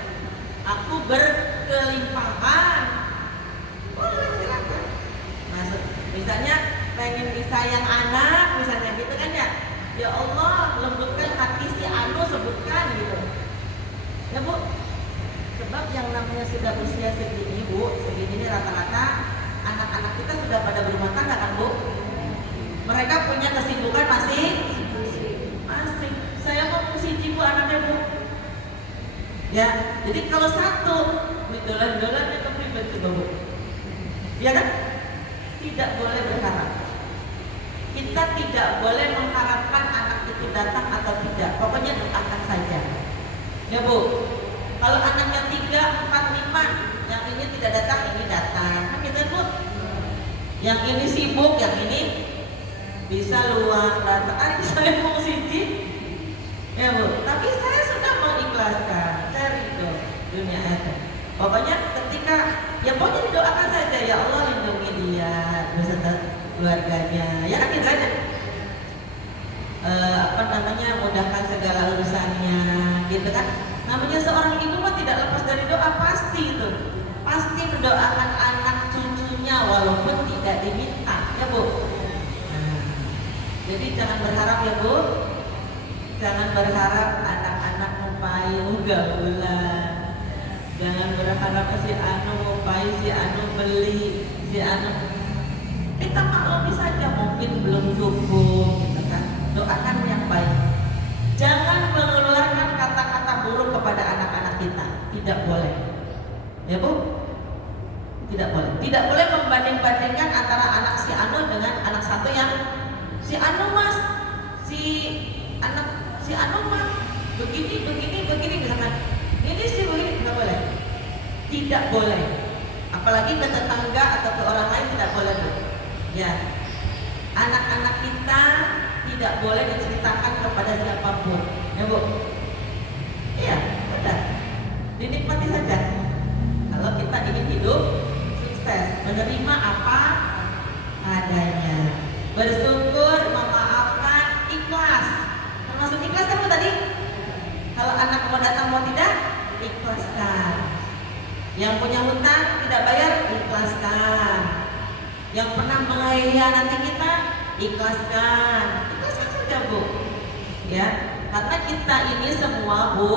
aku berkelimpahan, boleh silakan. Maksud, misalnya pengen disayang anak misalnya gitu kan ya, ya Allah lembutkan hati si Anu sebutkan gitu, ya bu. Sebab yang namanya sudah usia segini bu, segini ini rata-rata anak-anak kita sudah pada berumah tangga kan bu? Mereka punya kesibukan masing. Saya mau siji bu anaknya bu. Ya, jadi kalau satu dolan-dolan itu pribadi coba bu. Ya kan? Tidak boleh berharap. Kita tidak boleh mengharapkan anak itu datang atau tidak. Pokoknya doakan saja. Ya bu. Kalau anaknya 3, 4, 5, yang ini tidak datang, ini datang. Kan gitu bu. Yang ini sibuk, yang ini bisa luang datang. Saya mau siji, ya bu. Tapi saya sudah mengikhlaskan, saya ridho dunia itu. Pokoknya ketika, ya pokoknya didoakan saja, ya Allah lindungi dia beserta keluarganya. Ya kan gitu aja. Mudahkan segala urusannya, gitu kan. Namanya seorang ibu mah tidak lepas dari doa, pasti itu. Pasti mendoakan anak cucunya walaupun tidak diminta, ya bu. Jadi jangan berharap ya bu. Jangan berharap anak-anak ngupai unggal-unggulan. Jangan berharap si Anu ngupai, si Anu beli, si Anu. Kita maklumi saja mungkin belum cukup, gitu kan. Doakan yang baik. Jangan mengeluarkan kata-kata buruk kepada anak-anak kita. Tidak boleh. Ya bu? Tidak boleh. Tidak boleh membanding-bandingkan antara anak si Anu dengan anak satu yang si Anu mas, si Anu mas begini misalkan. Ini sih begini, tidak boleh. Tidak boleh. Apalagi ke tetangga atau ke orang lain tidak boleh bu. Ya. Anak-anak kita tidak boleh diceritakan kepada siapapun, ya bu. Iya, benar. Dinikmati saja. Kalau kita ingin hidup sukses, menerima apa adanya, bersyukur, memaafkan, ikhlas. Termasuk ikhlas kamu tadi. Kalau anak mau datang mau tidak, ikhlaskan. Yang punya hutang tidak bayar, ikhlaskan. Yang pernah mengkhianati kita, ikhlaskan. Ikhlaskan saja bu. Ya, karena kita ini semua bu,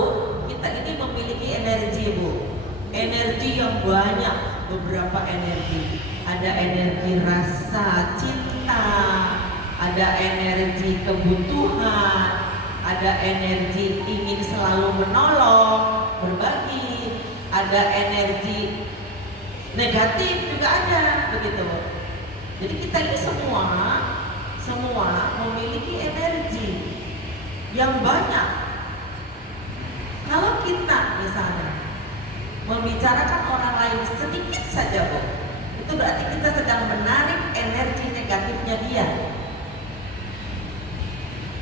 kita ini memiliki energi bu. Energi yang banyak, beberapa energi. Ada energi rasa cinta, ada energi kebutuhan, ada energi ingin selalu menolong, berbagi, ada energi negatif juga ada, begitu. Jadi kita ini semua memiliki energi yang banyak. Kalau kita misalnya membicarakan orang lain sedikit saja bu, itu berarti kita sedang menarik energi negatifnya dia.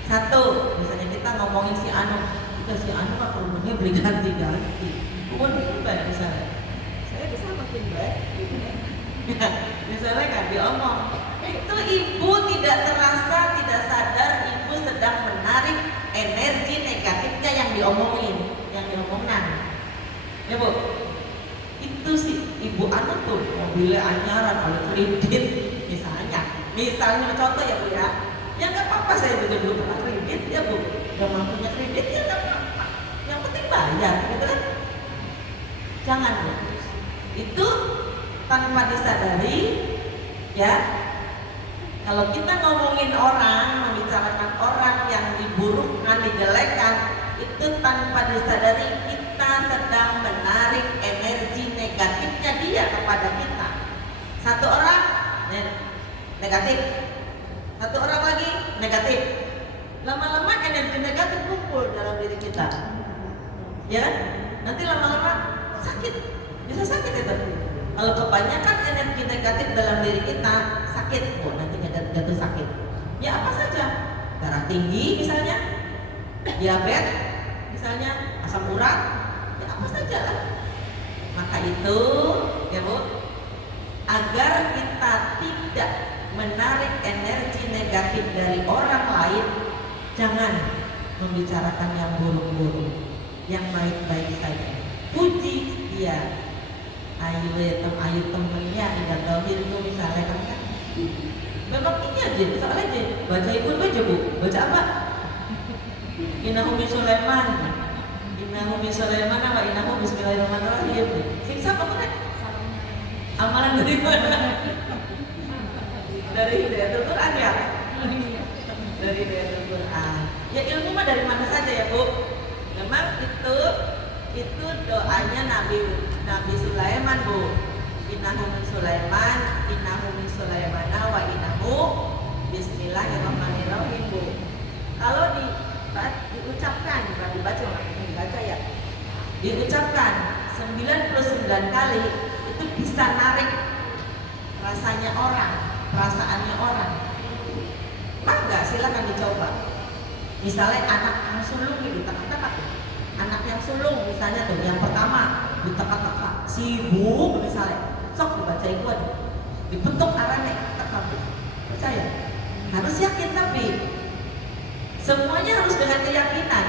Satu, misalnya kita ngomongin si Anu mah perlunya beli ganti-ganti. Kemudian misalnya saya bisa Misalnya kan diomong, itu ibu tidak terasa, tidak sadar ibu sedang menarik energi negatifnya yang diomongin, yang diomongkan. Ya bu, itu sih ibu anu tuh mobilnya anyaran oleh kredit misalnya contoh ya bu ya nggak apa-apa, saya juga dulu pernah kredit ya bu, nggak mampunya kredit ya nggak apa-apa, yang penting bayar gitu kan. Jangan bu, itu tanpa disadari ya. Kalau kita ngomongin orang, membicarakan orang yang diburukkan, dijelekkan, itu tanpa disadari kita sedang menarik energi negatifnya dia kepada kita. Satu orang negatif, satu orang lagi negatif, lama-lama energi negatif kumpul dalam diri kita, ya kan? Nanti lama-lama sakit, bisa sakit itu. Kalau kebanyakan energi negatif dalam diri kita, sakit, nanti jatuh sakit. Ya apa saja, darah tinggi misalnya, diabetes misalnya, asam urat, ya apa saja lah. Maka itu ya bu, agar kita tidak menarik energi negatif dari orang lain, jangan membicarakan yang buruk-buruk, yang baik-baik saja. Puji dia, ayu temennya ingat tauhid itu misalnya kan, memang ini aja, soalnya aja baca ikut aja bu, baca apa? Innahu min Sulaiman, innahu min Sulaiman, wa innahu bismillahirrahmanirrahim. Siksa apa kan? Amalan dari mana? Dari Hidayatul Quran ya? Dari Hidayatul Quran. Ya ilmu mah dari mana saja ya bu. Memang itu doanya Nabi Sulaiman bu. Innahu min Sulaiman, innahu min Sulaimana, wa innahu bismillahirrahmanirrahim bu. Kalau diucapkan, bukan dibaca ya. Diucapkan 99 kali itu bisa narik rasanya orang, perasaannya orang. Maka silakan dicoba. Misalnya anak yang sulung ditekak-tekak, anak yang sulung misalnya tuh yang pertama ditekak-tekak, sibuk misalnya, sok dibaca itu aja, dipetuk arahnya, tekak, percaya. Harus yakin tapi semuanya harus dengan keyakinan,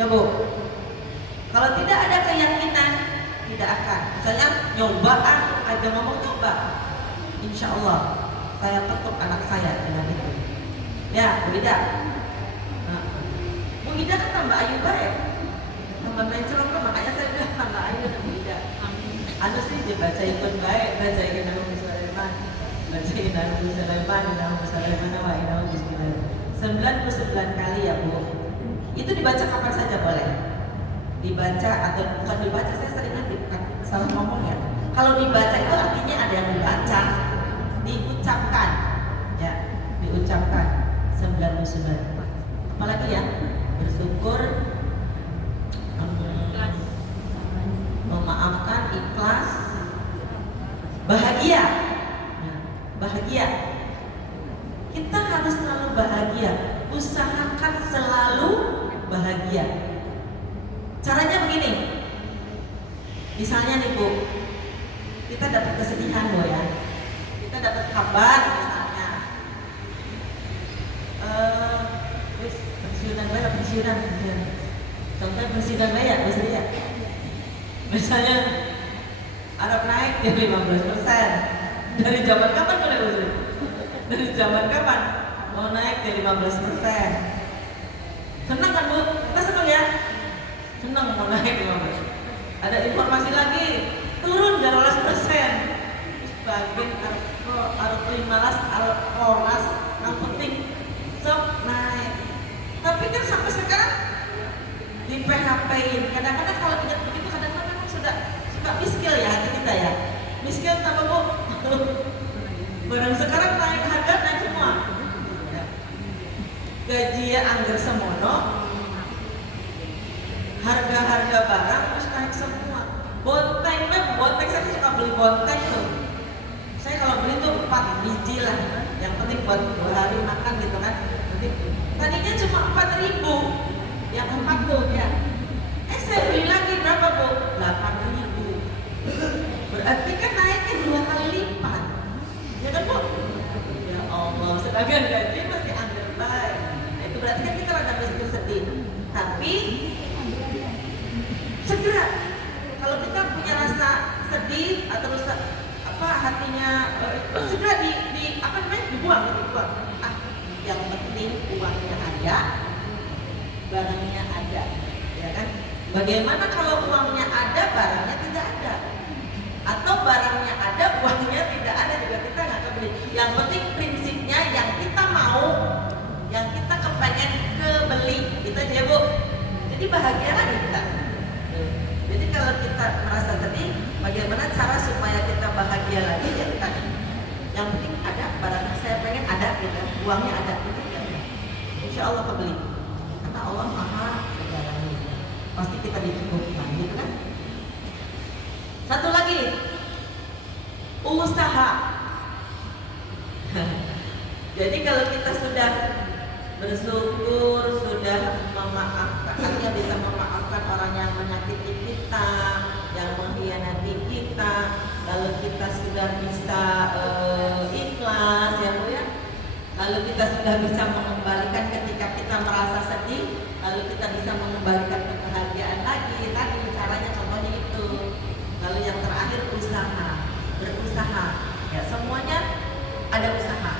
ya bu. Kalau tidak ada keyakinan, tidak akan. Misalnya nyoba aja ngomong nyoba, insya Allah saya petuk anak saya dengan itu. Ya, Bu Ida. Nah, Bu Ida kan tambah ayu baik, tambah mencrong, makanya saya bilang tambah ayu dan Bu Ida. Anu sih dibaca ikut baik, baca Innahu Sulaiman, baca Innahu Sulaiman, Innahu Sulaiman, wa Innahu Bismillah. 99 kali ya Bu. Itu dibaca kapan saja boleh. Dibaca atau bukan dibaca, saya seringan salah ngomong ya. Kalau dibaca itu artinya ada yang dibaca, diucapkan, ya, diucapkan 99. Apalagi ya, bersyukur, memaafkan, ikhlas, bahagia, ya, bahagia. Kita harus selalu bahagia, usahakan selalu bahagia. Caranya begini, misalnya nih Bu, kita dapat kesedihan Bu ya, kita dapat kabar misalnya, pensiunan, contoh pensiunan ya, misalnya Arab naik ya 15%, dari zaman kapan boleh Bu? Dari zaman kapan mau naik ya 15%? Senang kan Bu? Kita senang ya? Senang mau naik 15%. Ada informasi lagi turun 12%. Bagian Al-Primaras, Al-Koras, yang penting sok naik. Tapi kan sampai sekarang di PHP-in. Kadang-kadang kalau ingat begitu, kadang-kadang memang suka miskil ya hati kita ya. Miskil tambah Bu. Barang sekarang naik harga, naik semua. Gaji ya anggar semono, harga-harga barang terus naik semua. Bonteng saya suka beli bonteng tuh. Saya kalau beli tuh 4 biji lah, yang penting buat 2 hari makan gitu kan. Tadinya cuma 4.000, yang 4 tuh ya. Saya beli lagi berapa Bu? 8.000. Berarti kan naiknya 2 kali sedih atau hatinya segera dibuang. Yang penting uangnya ada, barangnya ada, ya kan? Bagaimana kalau uangnya ada, barangnya tidak ada? Atau barangnya ada, uangnya tidak ada, juga kita nggak akan beli. Yang penting prinsipnya yang kita mau, yang kita kepengen kebeli, kita aja ya Bu. Jadi bahagia lagi kita. Jadi kalau kita merasa sedih, bagaimana cara supaya kita bahagia lagi? Ya kita, yang penting ada barangnya, saya pengen ada, gitu. Uangnya ada, gitu ya. Insya Allah kebeli. Karena Allah Maha Segalanya. Pasti kita dicukupkan, gitu kan? Satu lagi, usaha. Jadi kalau kita sudah bersyukur, sudah memaafkan, artinya bisa memaafkan orang yang menyakiti kita, yang mengkhianati kita, lalu kita sudah bisa ikhlas, ya Bu ya. Lalu kita sudah bisa mengembalikan ketika kita merasa sedih, lalu kita bisa mengembalikan kebahagiaan lagi. Tadi caranya contohnya itu. Lalu yang terakhir usaha, berusaha. Ya semuanya ada usaha.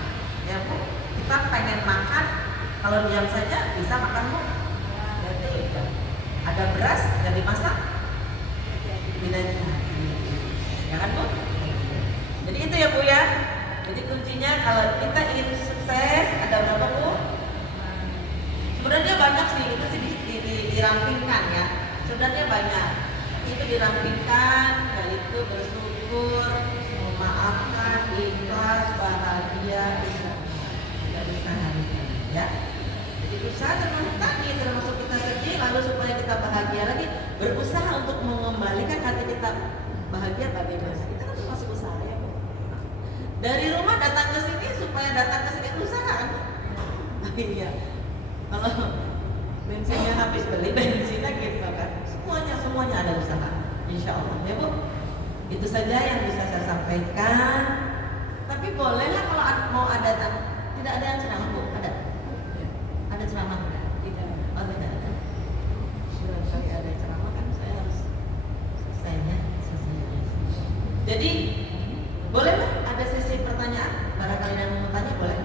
Ya Bu, kita pengen makan, kalau diam saja bisa makan Bu. Berarti ada beras yang dimasak, tidak ya kan Bu? Jadi itu ya Bu ya. Jadi kuncinya kalau kita ingin sukses ada berapa Bu? Sebenarnya banyak sih, itu sih dirampingkan ya. Sebenarnya banyak. Itu dirampingkan, yaitu bersyukur, memaafkan, ikhlas, bahagia, usaha, ya. Jadi usaha termasuk kita sedih, lalu supaya kita bahagia lagi, berusaha untuk mengembalikan hati kita bahagia bagaimana? Kita kan termasuk usaha ya. Dari rumah datang ke sini, supaya datang ke sini usaha kan? Iya. Kalau bensinnya habis, beli bensinnya gitu kan. Semuanya ada usaha. Insya Allah ya Bu. Itu saja yang bisa saya sampaikan. Tapi bolehlah kalau mau ada, tidak ada yang ceramah Bu? Ada ceramah? Tidak. Oh tidak ada. Barangkali ada ceramah kan saya harus selesainya. Jadi bolehlah ada sesi pertanyaan. Barangkali yang mau tanya boleh.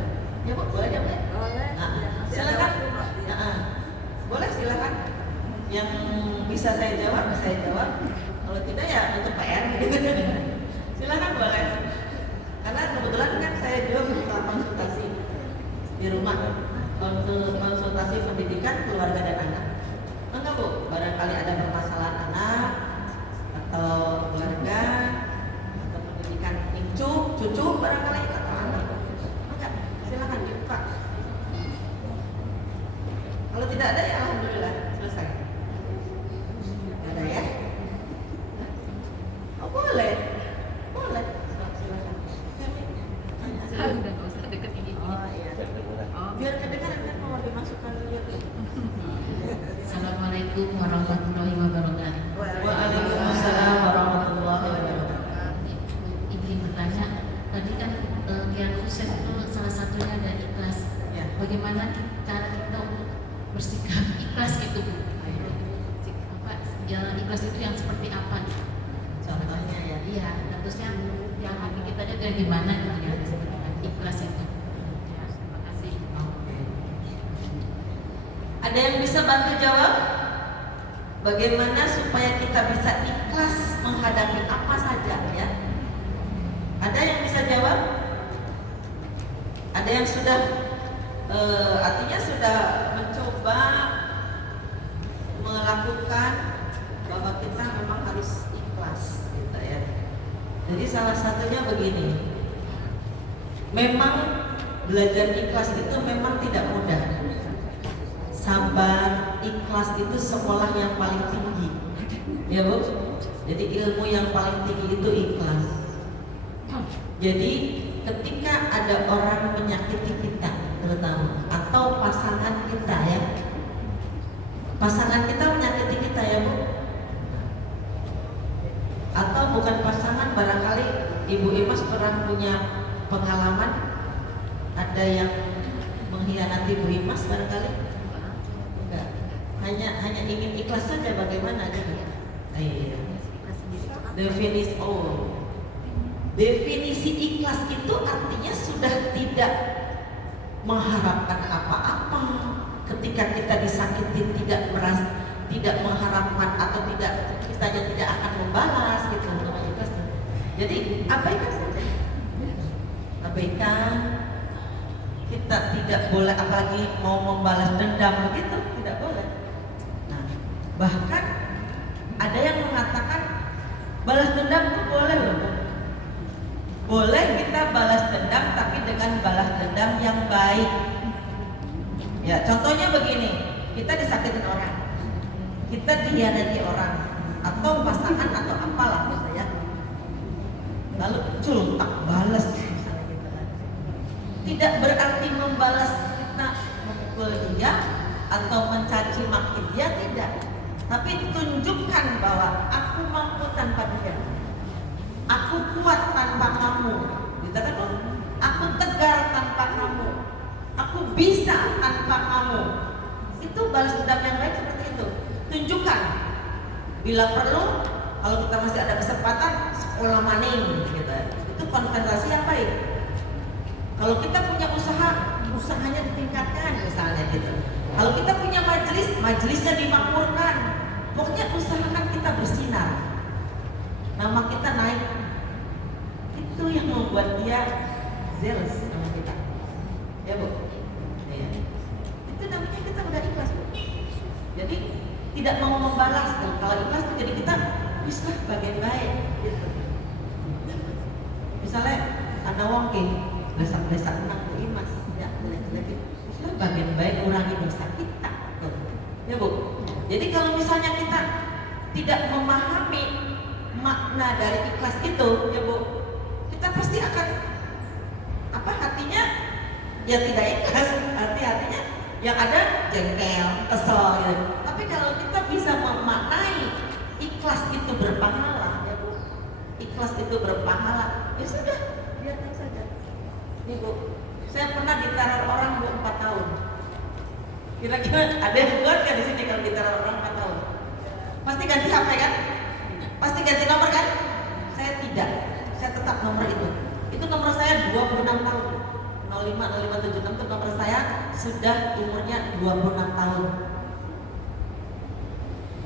Ya Bu, boleh ya Bu? Boleh. Silakan. Boleh silakan. Yang bisa saya jawab, saya jawab. Kalau tidak ya untuk PR gitu. Silakan boleh. Karena kebetulan kan saya juga buka konsultasi di rumah, konsultasi pendidikan keluarga dan anak. Enggak Bu, barangkali ada permasalahan anak atau keluarga atau pendidikan cucu barangkali atau anak. Enggak, silakan dibuka. Kalau tidak ada ya alhamdulillah selesai. Ada ya? Oh boleh, silakan. Udah nggak usah deket ini. Oh iya. Biar kedengaran kan mau dimasukkan dulu. Assalamualaikum warahmatullahi wabarakatuh. Waalaikumsalam warahmatullahi wabarakatuh. Ingin bertanya, tadi kan yang sukses itu salah satunya ada ikhlas. Ya. Bagaimana cara kita untuk bersikap ikhlas gitu Bu? Ikhlas itu yang seperti apa? Contohnya ya. Iya, tentunya yang hati kita aja kayak gimana gitu ya, ikhlas itu. Ya, terima kasih. Ada yang bisa bantu jawab? Bagaimana supaya kita bisa ikhlas menghadapi apa saja ya? Ada yang bisa jawab? Ada yang sudah artinya sudah mencoba melakukan bahwa kita memang harus ikhlas gitu ya. Jadi salah satunya begini. Memang belajar ikhlas itu memang tidak mudah. Sabar, ikhlas itu sekolah yang paling tinggi. Ya Bu. Jadi ilmu yang paling tinggi itu ikhlas. Jadi ketika ada orang menyakiti kita terutama atau pasangan kita ya. Pasangan kita menyakiti kita ya Bu. Atau bukan pasangan, barangkali Ibu Imas pernah punya pengalaman ada yang mengkhianati Ibu Imas barangkali? Enggak. Hanya ingin ikhlas saja bagaimana gitu. Iya. Definisi ikhlas itu artinya sudah tidak mengharapkan apa-apa. Ketika kita disakiti tidak mengharapkan atau kita tidak akan membalas gitu namanya ikhlas. Jadi abaikan saja. Abaikan. Kita tidak boleh apalagi mau membalas dendam begitu, tidak boleh. Nah, bahkan ada yang mengatakan balas dendam itu boleh loh. Boleh kita balas dendam tapi dengan balas dendam yang baik. Ya, contohnya begini, kita disakitin orang, kita dikhianati orang, atau pasangan atau apalah misalnya, lalu tak balas misalnya gitu kan. Tidak berarti membalas kita memukul dia atau mencaci maki dia, tidak. Tapi tunjukkan bahwa aku mampu tanpa dia, aku kuat tanpa kamu, gitu kan? Aku tegar tanpa kamu, aku bisa tanpa kamu. Itu balas dendam yang baik seperti itu. Tunjukkan. Bila perlu, kalau kita masih ada kesempatan, sekolah maning, gitu. Itu konsentrasi yang baik. Kalau kita punya usaha, usahanya ditingkatkan misalnya gitu. Kalau kita punya majelisnya dimakmurkan. Pokoknya usahakan kita bersinar. Nama kita naik. Itu yang membuat dia zealous sama kita. Ya Bu? Ya. Itu namanya kita udah ikhlas Bu. Jadi tidak mau membalas. Kalau ikhlas itu jadi kita bisa bagian baik gitu. Misalnya ada wong ki desak-desak nang imas ya jelek-jelek. Bisa bagian baik kurangi dosa kita. Tuh. Ya Bu. Jadi kalau misalnya kita tidak memahami makna dari ikhlas itu, ya Bu, kita pasti akan hatinya ya tidak ikhlas, hatinya yang ada jengkel, kesel gitu. Tapi kalau kita bisa memaknai ikhlas itu berpahala, ya Bu, ikhlas itu berpahala, ya sudah, biarkan saja. Nih Bu, saya pernah diteror orang Bu 4 tahun. Kira-kira ada yang kuat kan di sini kalau diteror orang 4 tahun? Pasti ganti HP kan? Pasti ganti nomor kan? Saya tidak, saya tetap nomor itu. Itu nomor saya 26 tahun. 050576 itu nomor saya sudah umurnya 26 tahun.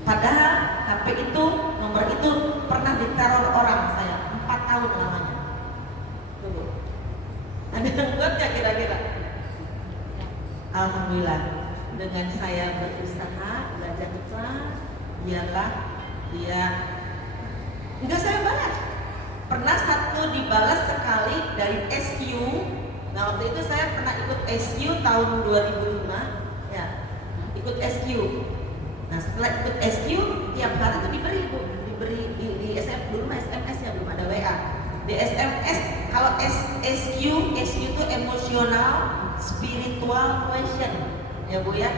Padahal HP itu, nomor itu pernah diteror orang saya 4 tahun lamanya. Tunggu. Ada yang kuat gak kira-kira? Alhamdulillah. Dengan saya berusaha belajar ikhlas, dia enggak saya balas. Pernah satu dibalas sekali dari SQ. Nah waktu itu saya pernah ikut SQ tahun 2005 ya, ikut SQ. Nah setelah ikut SQ tiap hari itu diberi di SMS, dulu SMS ya, belum ada WA. Di SMS kalau SQ itu emosional spiritual question ya Bu ya.